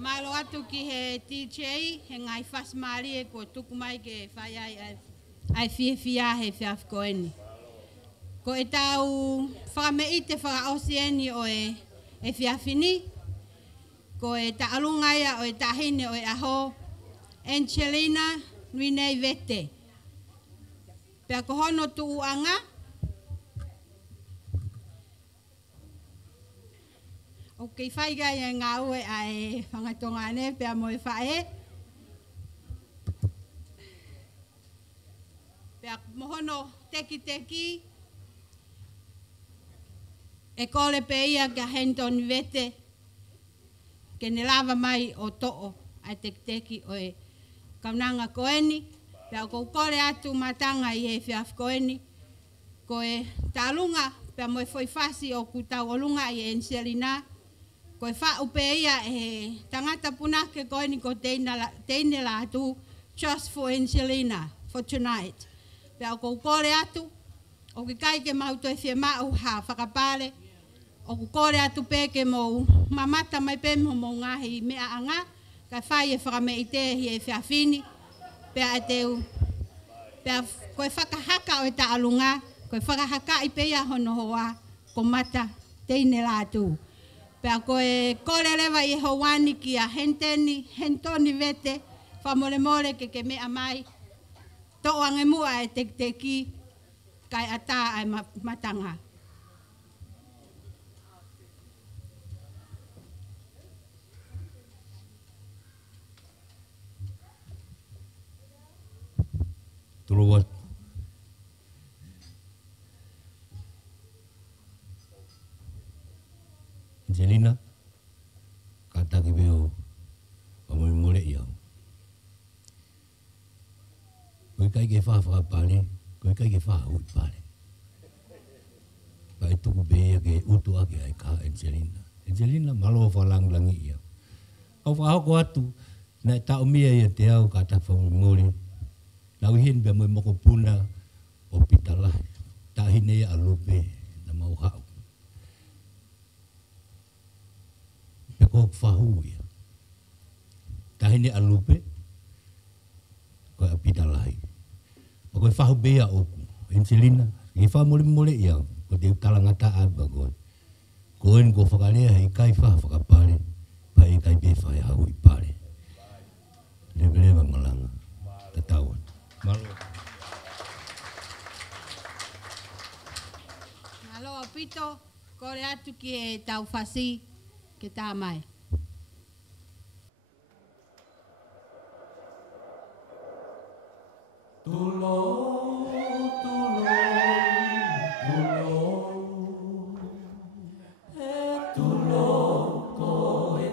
Malo atu ki he DJ, he ngai fas mari e ko tuku mai ke whai ai fiefia he whiafkoeni. Ko e tau whakameite whakaosieni o e whiafini, ko e ta alungaia o e tahine o e aho, Angelina Renee Vete. Pea ko hono tu uanga, o kei whaiga i ngā ue ai whangatonga ne, pea mo e whae. Pea mohono teki, e kore pe ia ka Henton Vete, ke ne lava mai o to'o ai teki o e kaunanga koeni, pea ko kore atu matanga i he whiafkoeni, ko e talunga, pea mo e whaifasi o kutau olunga i Angelina, ko e wha upe ia e tangata punake koe ni ko teine la atu just for Angelina, for tonight. Pea ko kore atu, o ki kai ke mauto e Fiema'u ha whakapare, o kore atu pe ke mo mamata mai pe mo ngahi mea anga, ka whai e whakameite hi e whiawhini, pea e teu, pea ko e whakahaka o e ta alunga, ko e whakahaka i pe ia hono hoa, ko mata teine la atu. Pea koe kore rewa i hawani ki a Hentoni Vete, whamore ke mea mai, toa nge mua e teki, kai ata ai matanga. Tuluat. Angelina, kata ki beo, pamoi mole iau. Koe kai ke wha pare, koe kai ke wha ui pare. Kai tuku bea ke utu ake ai ka Angelina. Angelina malo whalang-langi iau. Au whahoko atu, nai tau mia ia te au kata pamoi mole. Nau hin bea moi moko puna o pitalahi. Tahine ia alupe na mau hau. Ko fahu ya. Tahine alupe ko apita lahi. Ko fahu bea oku. Angelina, ki fa mole ya, ko te talangata aba ko. Ko en ko fakalea i kai fa fakapare, pa i kai be Fai'aho i pare. Leva malanga. Tatawan. Malo apito, kore atu ki e tau fasi, ke tā mai. Tulo ko e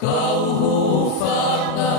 Kau hufana,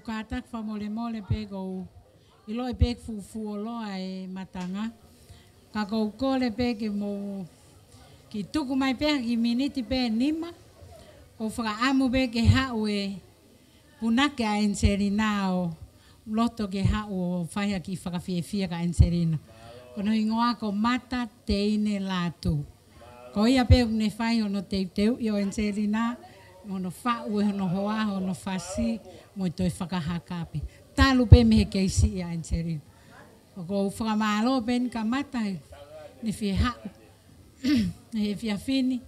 katak fa mole pe go ilo e pe fu lo ai matanga ka go kole pe ke mo ki tuku mai pe ki miniti pe nima o fra amu pe ke ha we punake a Angelina o loto ke ha o fai ki fra fiefia ka Angelina kono ingoa ko mata teine latu ko ia pe ne fai ono te yo Angelina ono fa o no hoa ono fasi mo to whakahakape. Talu pe me ke isi a Angelina. O go whakamalo ben ka matai ni fiha ne fia fini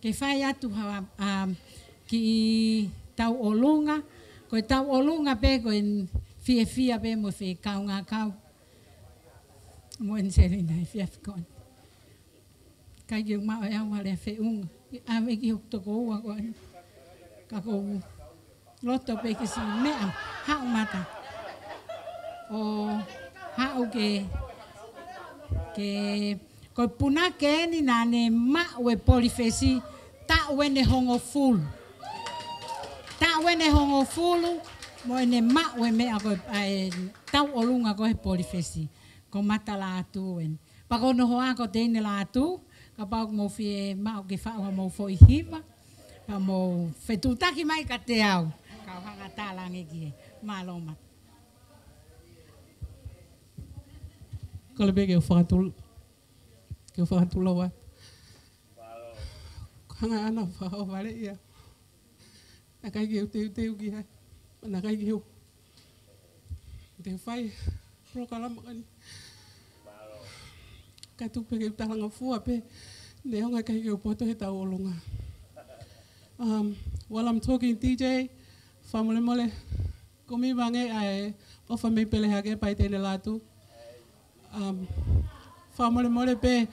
ke fai atu ki tau olunga ko tau olunga pe ko en fiefia pe mo fe kaunga kau mo Angelina fia kon. Kai yung ma ya wale fe unga ame ki to ko wa ko kako loto pe ke si mea hau mata o hau ke ko puna ke ni nane ma we polifesi ta we ne hongo full mo ne ma we mea ko tau olunga ko polifesi ko mata la tu en pa ko no hoa ko te ne la tu ka pa mo fie ma ke fa mo fo hiva mo fetutaki mai ka te au ka hanga talange ki maloma kole be ke fatul wa hanga ana fa o vale ia na kai ke te ki ha na kai ke te fai pro kala mani ka tu pe ke talanga fu ape ne honga kai ke poto he ta olunga. While I'm talking, DJ, family mole, kumi bange ai ofa me pele hage pai tene latu. Family mole pe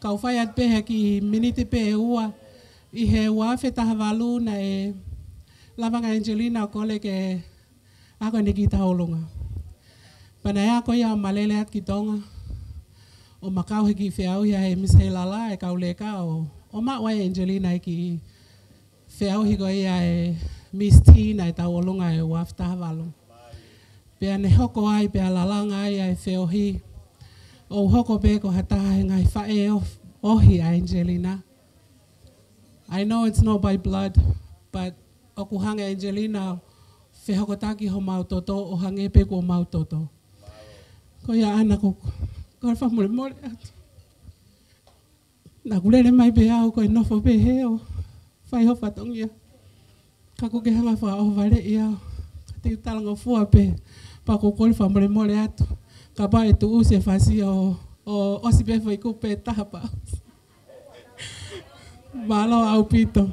kau fai at pe haki miniti pe ua I he ua feta havalu na e lavanga Angelina kole ke ako ni kita olunga. Panaya ko ya malele at kitonga o makau heki Fai'aho ya he mishelala e kauleka o ma wai Angelina ki Fai'aho hi go ia e Miss Tina e tau olunga e wafta havalu. Pea ne hoko ai pea lalanga ai e Fai'aho o hoko pe ko hataha e ngai whae ohi a Angelina. I know it's not by blood, but o kuhanga Angelina whehokotaki ho mautoto o hange pe ko mautoto. Ko ia ana ko wha mole mole atu. Nā kulele mai pe au ko e nofo pe heo. Whai ho whatongia. Ka ko ke hanga wha o vare i au. Ka te utalanga fua pe. Pa ko kole wha mole mole atu. Ka pa e tu use whasi o osi pe whai kupe taha pa. Malo au pito.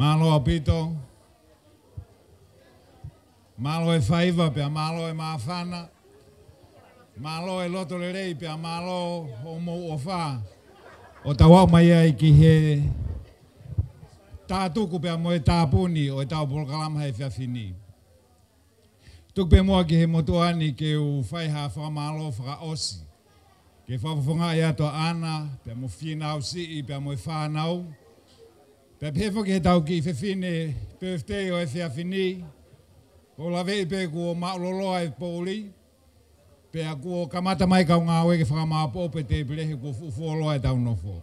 Malo apito. Malo e faiva pia malo e mafana. Malo e loto le rei pia malo o mo o fa. O tawa mai ai ki he tātuku pia mo e tāpuni o e tau polkalama he whiawhini. Tuk pe mua ki he motuani ke u whaiha whamalo whakaosi. Ke whawhonga i ato ana, pia mo whinau si pia mo e whanau. Pia pefo ki he tau ki whiwhine birthday o e whiawhini. O la vei pe ku o mauloloa e pōli. Pea ku o kamata mai kau ngā oe ke whakamāpo pe te pirehe ku ufuoloa e tau nofo.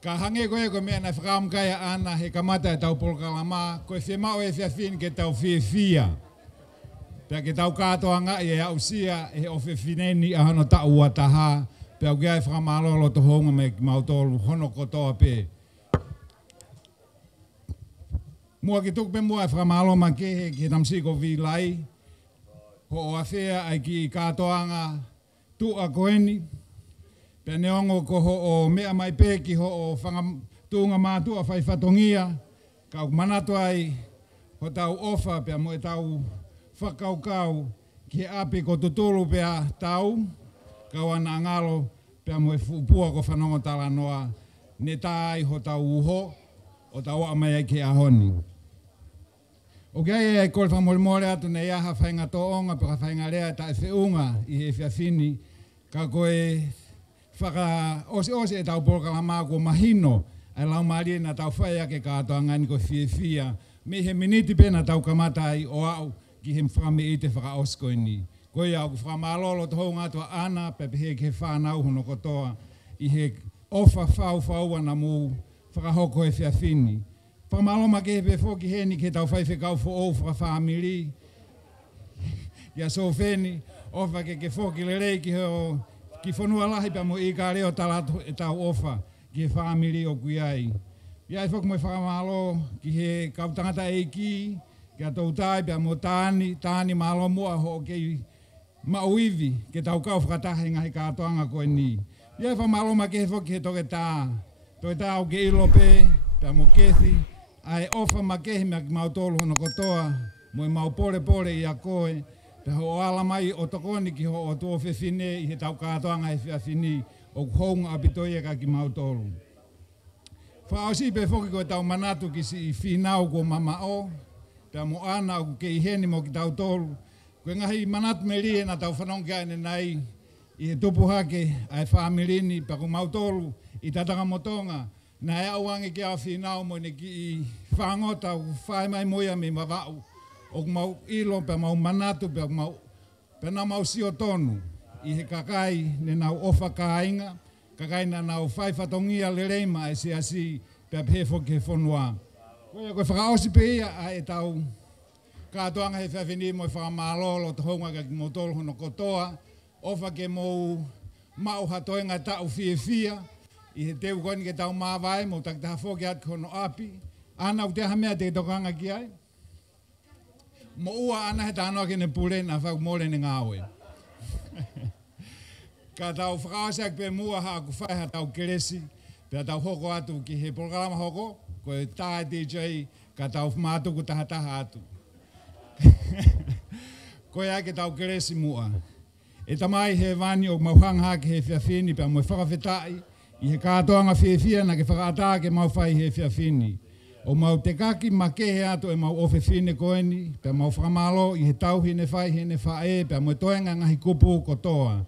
Ka hange koe koe mea na whakamkaya ana he kamata e tau polkalama, koe Fiema'u e whiawhini ke tau fiefia. Pea ke tau katoanga'i e ausia e o whiawhineni a hano tau ua taha, pea ukia e whakamalolo to honga me mautolu hono kotoa pe. Mua ki tuku pe mua e whakamalo ma kehe ki tamsiko vi lai. Ho o awhea ai ki katoanga tu a koeni. Pea neongo ko ho o mea mai peki ho o tuunga mātua whai whatongia. Kau manatu ai ho tau ofa pea mo e tau whakaukau ki api ko tutulu pea tau. Kau ana ngalo pea mo e pua ko whanongo tala noa. Ne tai ho tau uho o tau amai ai ki ahoni. O kia e kore whamoremore atu nei aha whainga toonga peka whainga rea ta e whiunga i he whiawhini. Ka koe whaka osi e tau polkalama ko mahino ai lau maari na tau whaia ke katoanga'i ko fiefia. Me he miniti pena tau kamata ai o au ki he mwhame i te whaka osko ni. Koe au ku whamalolo toho ngātua ana pepe he ke whanau hono kotoa i he ofa whau ana mu whakahoko e whiawhini. Whakamalo ke he whoki heni ke tau whai whekau fo o whakawhamiri. Ia so wheni, ofa ke whoki le rei ki ho ki whanua lahi pa mo i ka reo talatu e tau ofa ki he whamiri o kuiai. Ia e whoki mo whakamalo ki he kautangata e ki, ki a tau tai pa mo tāni malo mua ho ke mauivi ke tau kau whakatahi ngahi katoanga koe ni. Ia e whakamalo ke he whoki he toke tā. Toi tā o ke ilope, pa mo kethi, ai ofa makehi mea ki mautolu hono kotoa, mo i mau pore i a koe, pe ho ala mai o tokoni ki ho o tuo whiwhine i he tau katoanga e whiawhini o kuhonga apitoia ka ki mautolu. Whaosi pe whoki koe tau manatu ki si i whinau ko mama o, pe mo ana o ke i heni mo ki tau tolu, koe ngahi manatu me rie na tau whanonga ane nai i he tupu hake ai whaamirini pe ko mautolu i tatanga motonga, na e auange ki a whinau mo ne ki i whangota o whae mai moia me mawau. O mau ilo pe mau manatu pe na mau sio tonu. I he kakai ne nau ofa kāinga, kakai na nau whai whatongia le reima e se asi pe pefo ke whonua. Koe whakaosi pe ia a e tau katoanga he whiawhini mo i whakamalolo te honga ka ki motolo hono kotoa, ofa ke mou mau hatoenga tau fiefia, i he teu koni ke tau mawai mo takitaha whoki atu kono api. Ana u te hamea te tokanga ki ai. Mo ua ana he tānoa ki ne pule na whau mole ne ngāwe. Ka tau whakaosak pe mua haa ku whaiha tau keresi, pe tau hoko atu ki he programa hoko, ko e tāi DJ ka tau mātuku taha atu. Ko e ake tau keresi mua. E tamai he vani o mauhanga ki he whiawhini pe mo e whakawhetai, i he katoanga fiefia na ke whakaata ke mau whai he whiawhini. O mau te kaki ma kehe ato e mau ofe whine koeni, pe mau whakamalo i he tau hine whae, pe mau toenga ngahi kupu kotoa.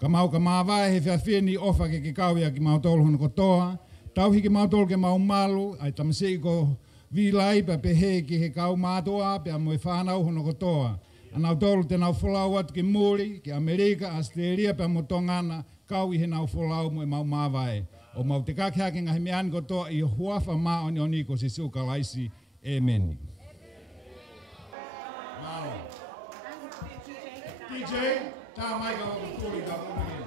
Ka mau ka mawai he whiawhini ofa ke kawia ki mau tolu hono kotoa, tau hiki mau tolu ke mau malu, ai tamasei ko vilai pe he ki he kau mātoa, pe mau e whanau hono kotoa. Anau tolu te nau wholau atu ki Muri, ki Amerika, Australia, pe mau tongana, kau i he nau wholau mo e mau mawai. O mau te kakehake ngahi meani kotoa i huafa maa oni oni ko si suka laisi. Amen. DJ, tā mai ka hoku kuri ka kuri.